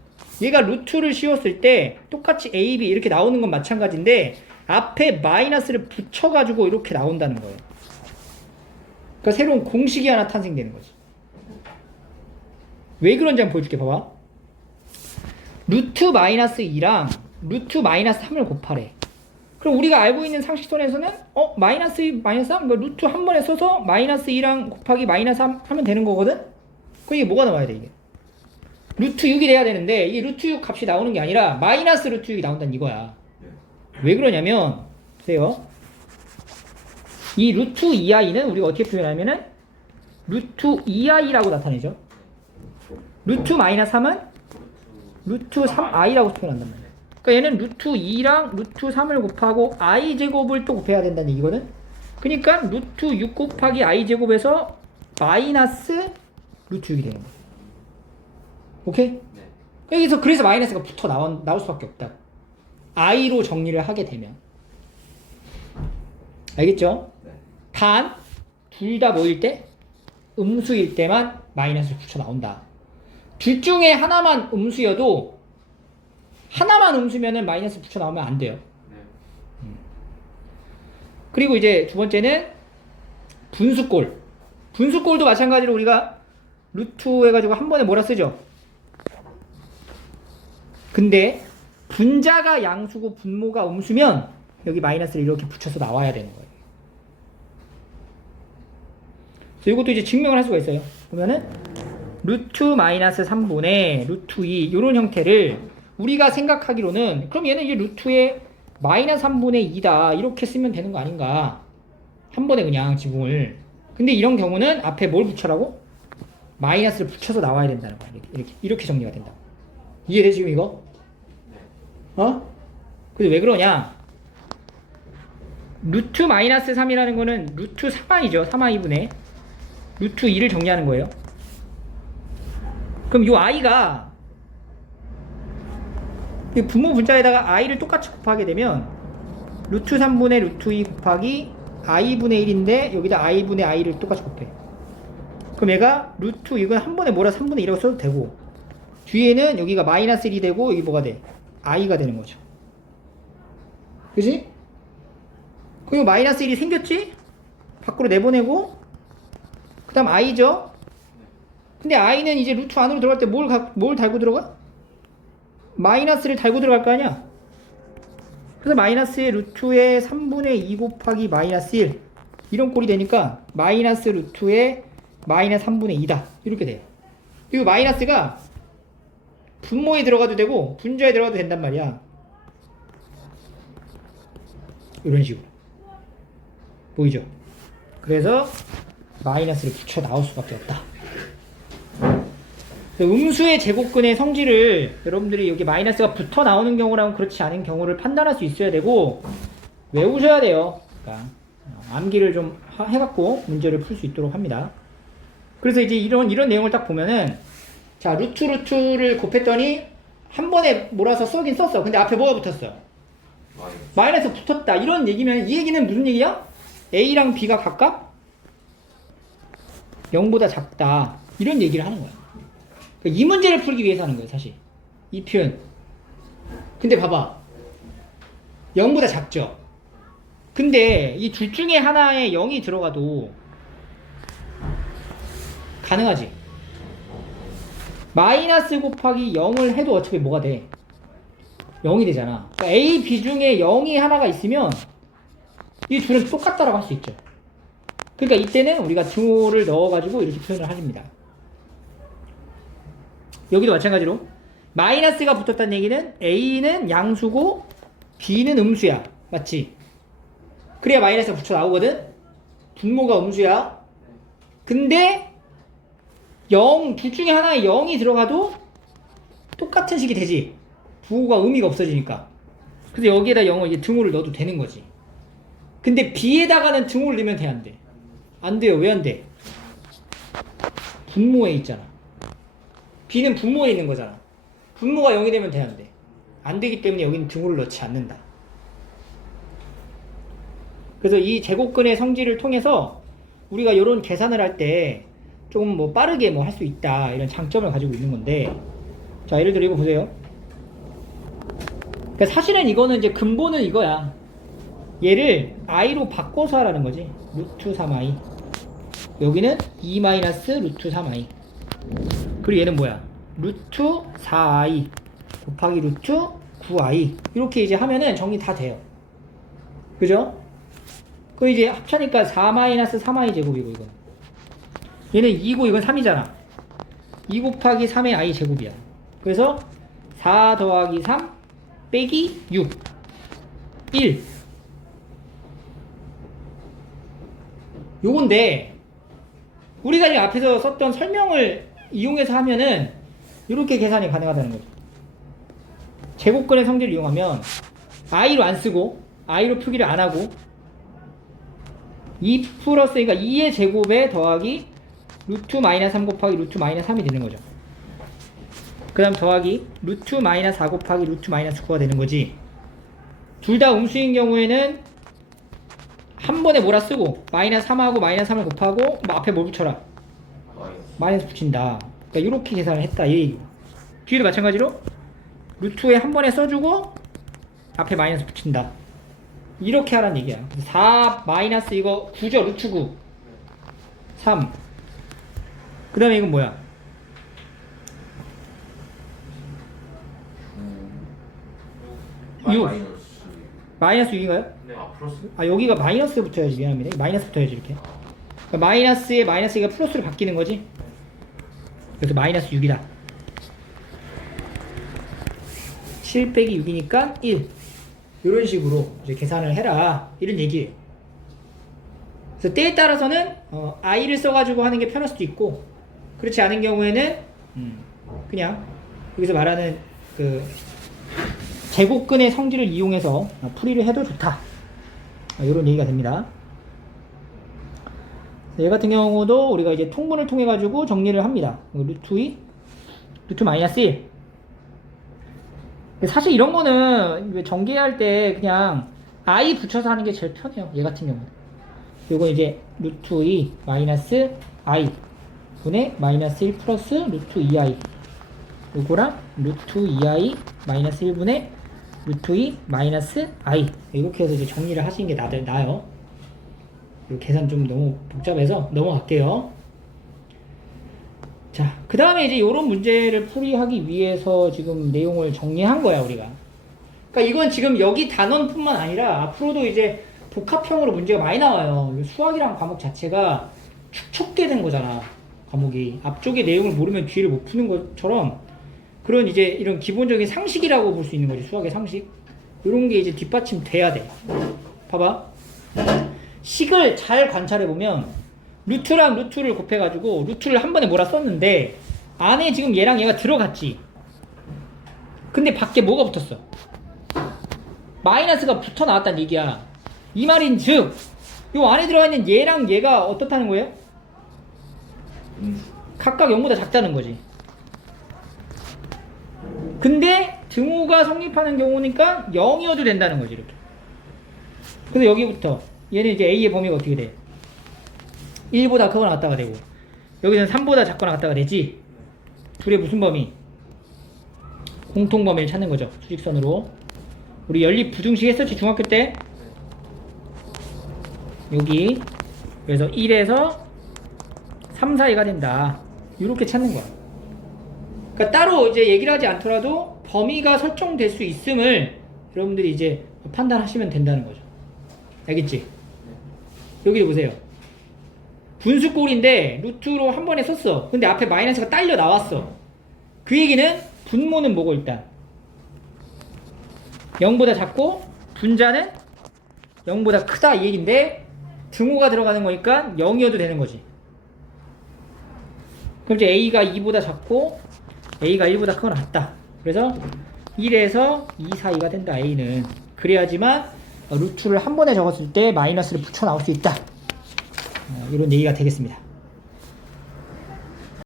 얘가 루트를 씌웠을 때 똑같이 A, B 이렇게 나오는 건 마찬가지인데 앞에 마이너스를 붙여가지고 이렇게 나온다는 거예요. 그러니까 새로운 공식이 하나 탄생되는 거지. 왜 그런지 한번 보여줄게. 봐봐. 루트 마이너스 2랑 루트 마이너스 3을 곱하래. 그럼 우리가 알고 있는 상식선에서는 마이너스 2, 마이너스 3? 그러니까 루트 한 번에 써서 마이너스 2랑 곱하기 마이너스 3 하면 되는 거거든? 그럼 이게 뭐가 나와야 돼 이게? 루트 6이 돼야 되는데 이 루트 6 값이 나오는 게 아니라 마이너스 루트 6이 나온다는 이거야. 왜 그러냐면 보세요. 이 루트 2i는 우리가 어떻게 표현하면은 루트 2i라고 나타내죠. 루트 마이너스 3은 루트 3i라고 표현한단 말이에요. 그러니까 얘는 루트 2랑 루트 3을 곱하고 i 제곱을 또 곱해야 된다는 얘기거든. 그러니까 루트 6 곱하기 i 제곱에서 마이너스 루트 6이 되는 거예요. 오케이? 네. 여기서 그래서 마이너스가 붙어 나올 수밖에 없다. i로 정리를 하게 되면. 알겠죠? 네. 단, 둘 다 뭐일 때? 음수일 때만 마이너스를 붙여 나온다. 둘 중에 하나만 음수여도 하나만 음수면은 마이너스 붙여 나오면 안 돼요. 네. 그리고 이제 두 번째는 분수꼴. 분수꼴도 마찬가지로 우리가 루트 해가지고 한 번에 몰아 쓰죠. 근데 분자가 양수고 분모가 음수면 여기 마이너스를 이렇게 붙여서 나와야 되는 거예요. 그래서 이것도 이제 증명을 할 수가 있어요. 보면은 루트 마이너스 3분의 루트 2 이런 형태를 우리가 생각하기로는 그럼 얘는 이제 루트의 마이너스 3분의 2다 이렇게 쓰면 되는 거 아닌가. 한 번에 그냥 지붕을. 근데 이런 경우는 앞에 뭘 붙여라고? 마이너스를 붙여서 나와야 된다는 거야. 이렇게 정리가 된다. 이해돼 지금 이거? 어? 근데 왜 그러냐? 루트 마이너스 3이라는 거는 루트 3i죠. 3i분의 루트 2를 정리하는 거예요. 그럼 요 i가 분모 분자에다가 i를 똑같이 곱하게 되면 루트 3분의 루트 2 곱하기 i분의 1인데 여기다 i분의 i를 똑같이 곱해. 그럼 얘가 루트 이건 한 번에 몰아 3분의 1이라고 써도 되고 뒤에는 여기가 마이너스 1이 되고 여기 뭐가 돼? i가 되는 거죠. 그지? 그리고 마이너스 1이 생겼지? 밖으로 내보내고 그 다음 i죠? 근데 i는 이제 루트 안으로 들어갈 때 뭘 달고 들어가? 마이너스를 달고 들어갈 거 아니야? 그래서 마이너스의 루트의 3분의 2 곱하기 마이너스 1 이런 꼴이 되니까 마이너스 루트의 마이너스 3분의 2다 이렇게 돼요. 그리고 마이너스가 분모에 들어가도 되고 분자에 들어가도 된단 말이야. 이런 식으로 보이죠? 그래서 마이너스를 붙여 나올 수밖에 없다. 음수의 제곱근의 성질을 여러분들이 여기 마이너스가 붙어 나오는 경우랑 그렇지 않은 경우를 판단할 수 있어야 되고 외우셔야 돼요. 그러니까 암기를 좀 해갖고 문제를 풀 수 있도록 합니다. 그래서 이제 이런 내용을 딱 보면은 자 루트를 곱했더니 한 번에 몰아서 써긴 썼어. 근데 앞에 뭐가 붙었어요? 마이너스 붙었다. 이런 얘기면 이 얘기는 무슨 얘기야? A랑 B가 각각 0보다 작다. 이런 얘기를 하는 거야. 이 문제를 풀기 위해서 하는 거예요, 사실. 이 표현. 근데 봐봐. 0보다 작죠? 근데 이 둘 중에 하나에 0이 들어가도 가능하지? 마이너스 곱하기 0을 해도 어차피 뭐가 돼? 0이 되잖아. 그러니까 A, B 중에 0이 하나가 있으면 이 둘은 똑같다라고 할 수 있죠. 그러니까 이때는 우리가 등호를 넣어가지고 이렇게 표현을 합니다. 여기도 마찬가지로 마이너스가 붙었다는 얘기는 A는 양수고 B는 음수야. 맞지? 그래야 마이너스가 붙여 나오거든? 분모가 음수야. 근데 둘 중에 하나에 0이 들어가도 똑같은 식이 되지. 부호가 의미가 없어지니까. 그래서 여기에다 0을 이제 등호를 넣어도 되는 거지. 근데 B에다가는 등호를 넣으면 돼, 안 돼? 안 돼요. 왜 안 돼? 분모에 있잖아. B는 분모에 있는 거잖아. 분모가 0이 되면 돼, 안 돼? 안 되기 때문에 여기는 등호를 넣지 않는다. 그래서 이 제곱근의 성질을 통해서 우리가 이런 계산을 할 때 조금 뭐 빠르게 뭐 할 수 있다. 이런 장점을 가지고 있는 건데. 자, 예를 들어 이거 보세요. 그러니까 사실은 이거는 이제 근본은 이거야. 얘를 i로 바꿔서 하라는 거지. 루트 3i. 여기는 2 마이너스 루트 3i. 그리고 얘는 뭐야? 루트 4i 곱하기 루트 9i. 이렇게 이제 하면은 정리 다 돼요. 그죠? 그 이제 합차니까 4 마이너스 3i 제곱이고 이건. 얘는 2고 이건 3이잖아. 2 곱하기 3의 i 제곱이야. 그래서 4 더하기 3 빼기 6 1 요건데 우리가 지금 앞에서 썼던 설명을 이용해서 하면은 이렇게 계산이 가능하다는 거죠. 제곱근의 성질을 이용하면 i로 안 쓰고 i로 표기를 안 하고 2 플러스 그러니까 2의 제곱에 더하기 루트 마이너스 3 곱하기 루트 마이너스 3이 되는 거죠. 그 다음 더하기 루트 마이너스 4 곱하기 루트 마이너스 9가 되는 거지. 둘 다 음수인 경우에는 한 번에 몰아 쓰고 마이너스 3하고 마이너스 3을 곱하고 뭐 앞에 뭘 붙여라? 마이너스 붙인다. 그러니까 이렇게 계산을 했다 이 얘기고. 뒤에도 마찬가지로 루트에 한 번에 써주고 앞에 마이너스 붙인다. 이렇게 하라는 얘기야. 4 마이너스 이거 9죠. 루트 9 3. 그 다음에 이건 뭐야? 육. 마이너스 6인가요? 네. 아 플러스? 아 여기가 마이너스 붙어야지. 미안합니다. 마이너스 붙어야지 이렇게. 그러니까 마이너스에 마이너스가 플러스로 바뀌는 거지. 그래서 마이너스 6이다. 7 빼기 6이니까 1. 이런 식으로 이제 계산을 해라. 이런 얘기예요. 그래서 때에 따라서는 i를 써가지고 하는 게 편할 수도 있고 그렇지 않은 경우에는 그냥 여기서 말하는 그 제곱근의 성질을 이용해서 풀이를 해도 좋다. 이런 얘기가 됩니다. 얘 같은 경우도 우리가 이제 통분을 통해 가지고 정리를 합니다. 루트 2, 루트 마이너스 1. 사실 이런 거는 전개할 때 그냥 i 붙여서 하는 게 제일 편해요. 얘 같은 경우는. 요거 이제 루트 2 마이너스 i 분의 마이너스 1 플러스 루트 2i. 요거랑 루트 2i 마이너스 1분의 루트 2 마이너스 i. 이렇게 해서 이제 정리를 하시는 게 나아요. 계산 좀 너무 복잡해서 넘어갈게요. 자, 그 다음에 이제 이런 문제를 풀이하기 위해서 지금 내용을 정리한 거야, 우리가. 그러니까 이건 지금 여기 단원뿐만 아니라 앞으로도 이제 복합형으로 문제가 많이 나와요. 수학이란 과목 자체가 축적되는 거잖아, 과목이. 앞쪽의 내용을 모르면 뒤를 못 푸는 것처럼 그런 이제 이런 기본적인 상식이라고 볼 수 있는 거지, 수학의 상식. 이런 게 이제 뒷받침 돼야 돼. 봐봐. 식을 잘 관찰해보면 루트랑 루트를 곱해가지고 루트를 한 번에 몰아 썼는데 안에 지금 얘랑 얘가 들어갔지. 근데 밖에 뭐가 붙었어? 마이너스가 붙어 나왔다는 얘기야. 이 말인 즉, 요 안에 들어가 있는 얘랑 얘가 어떻다는 거예요? 각각 0보다 작다는 거지. 근데 등호가 성립하는 경우니까 0이어도 된다는 거지, 이렇게. 그래서 여기부터 얘는 이제 A의 범위가 어떻게 돼? 1보다 크거나 같다가 되고 여기서는 3보다 작거나 같다가 되지. 둘의 무슨 범위? 공통 범위를 찾는 거죠. 수직선으로. 우리 연립 부등식 했었지, 중학교 때. 여기. 그래서 1에서 3 사이가 된다. 이렇게 찾는 거야. 그러니까 따로 이제 얘기를 하지 않더라도 범위가 설정될 수 있음을 여러분들이 이제 판단하시면 된다는 거죠. 알겠지? 여기도 보세요. 분수꼴인데 루트로 한 번에 썼어. 근데 앞에 마이너스가 딸려 나왔어. 그 얘기는 분모는 뭐고 일단 0보다 작고 분자는 0보다 크다 이 얘기인데 등호가 들어가는 거니까 0이어도 되는 거지. 그럼 이제 A가 2보다 작고 A가 1보다 크거나 같다. 그래서 1에서 2 사이가 된다, A는. 그래야지만 루트를 한 번에 적었을 때 마이너스를 붙여 나올 수 있다. 이런 얘기가 되겠습니다.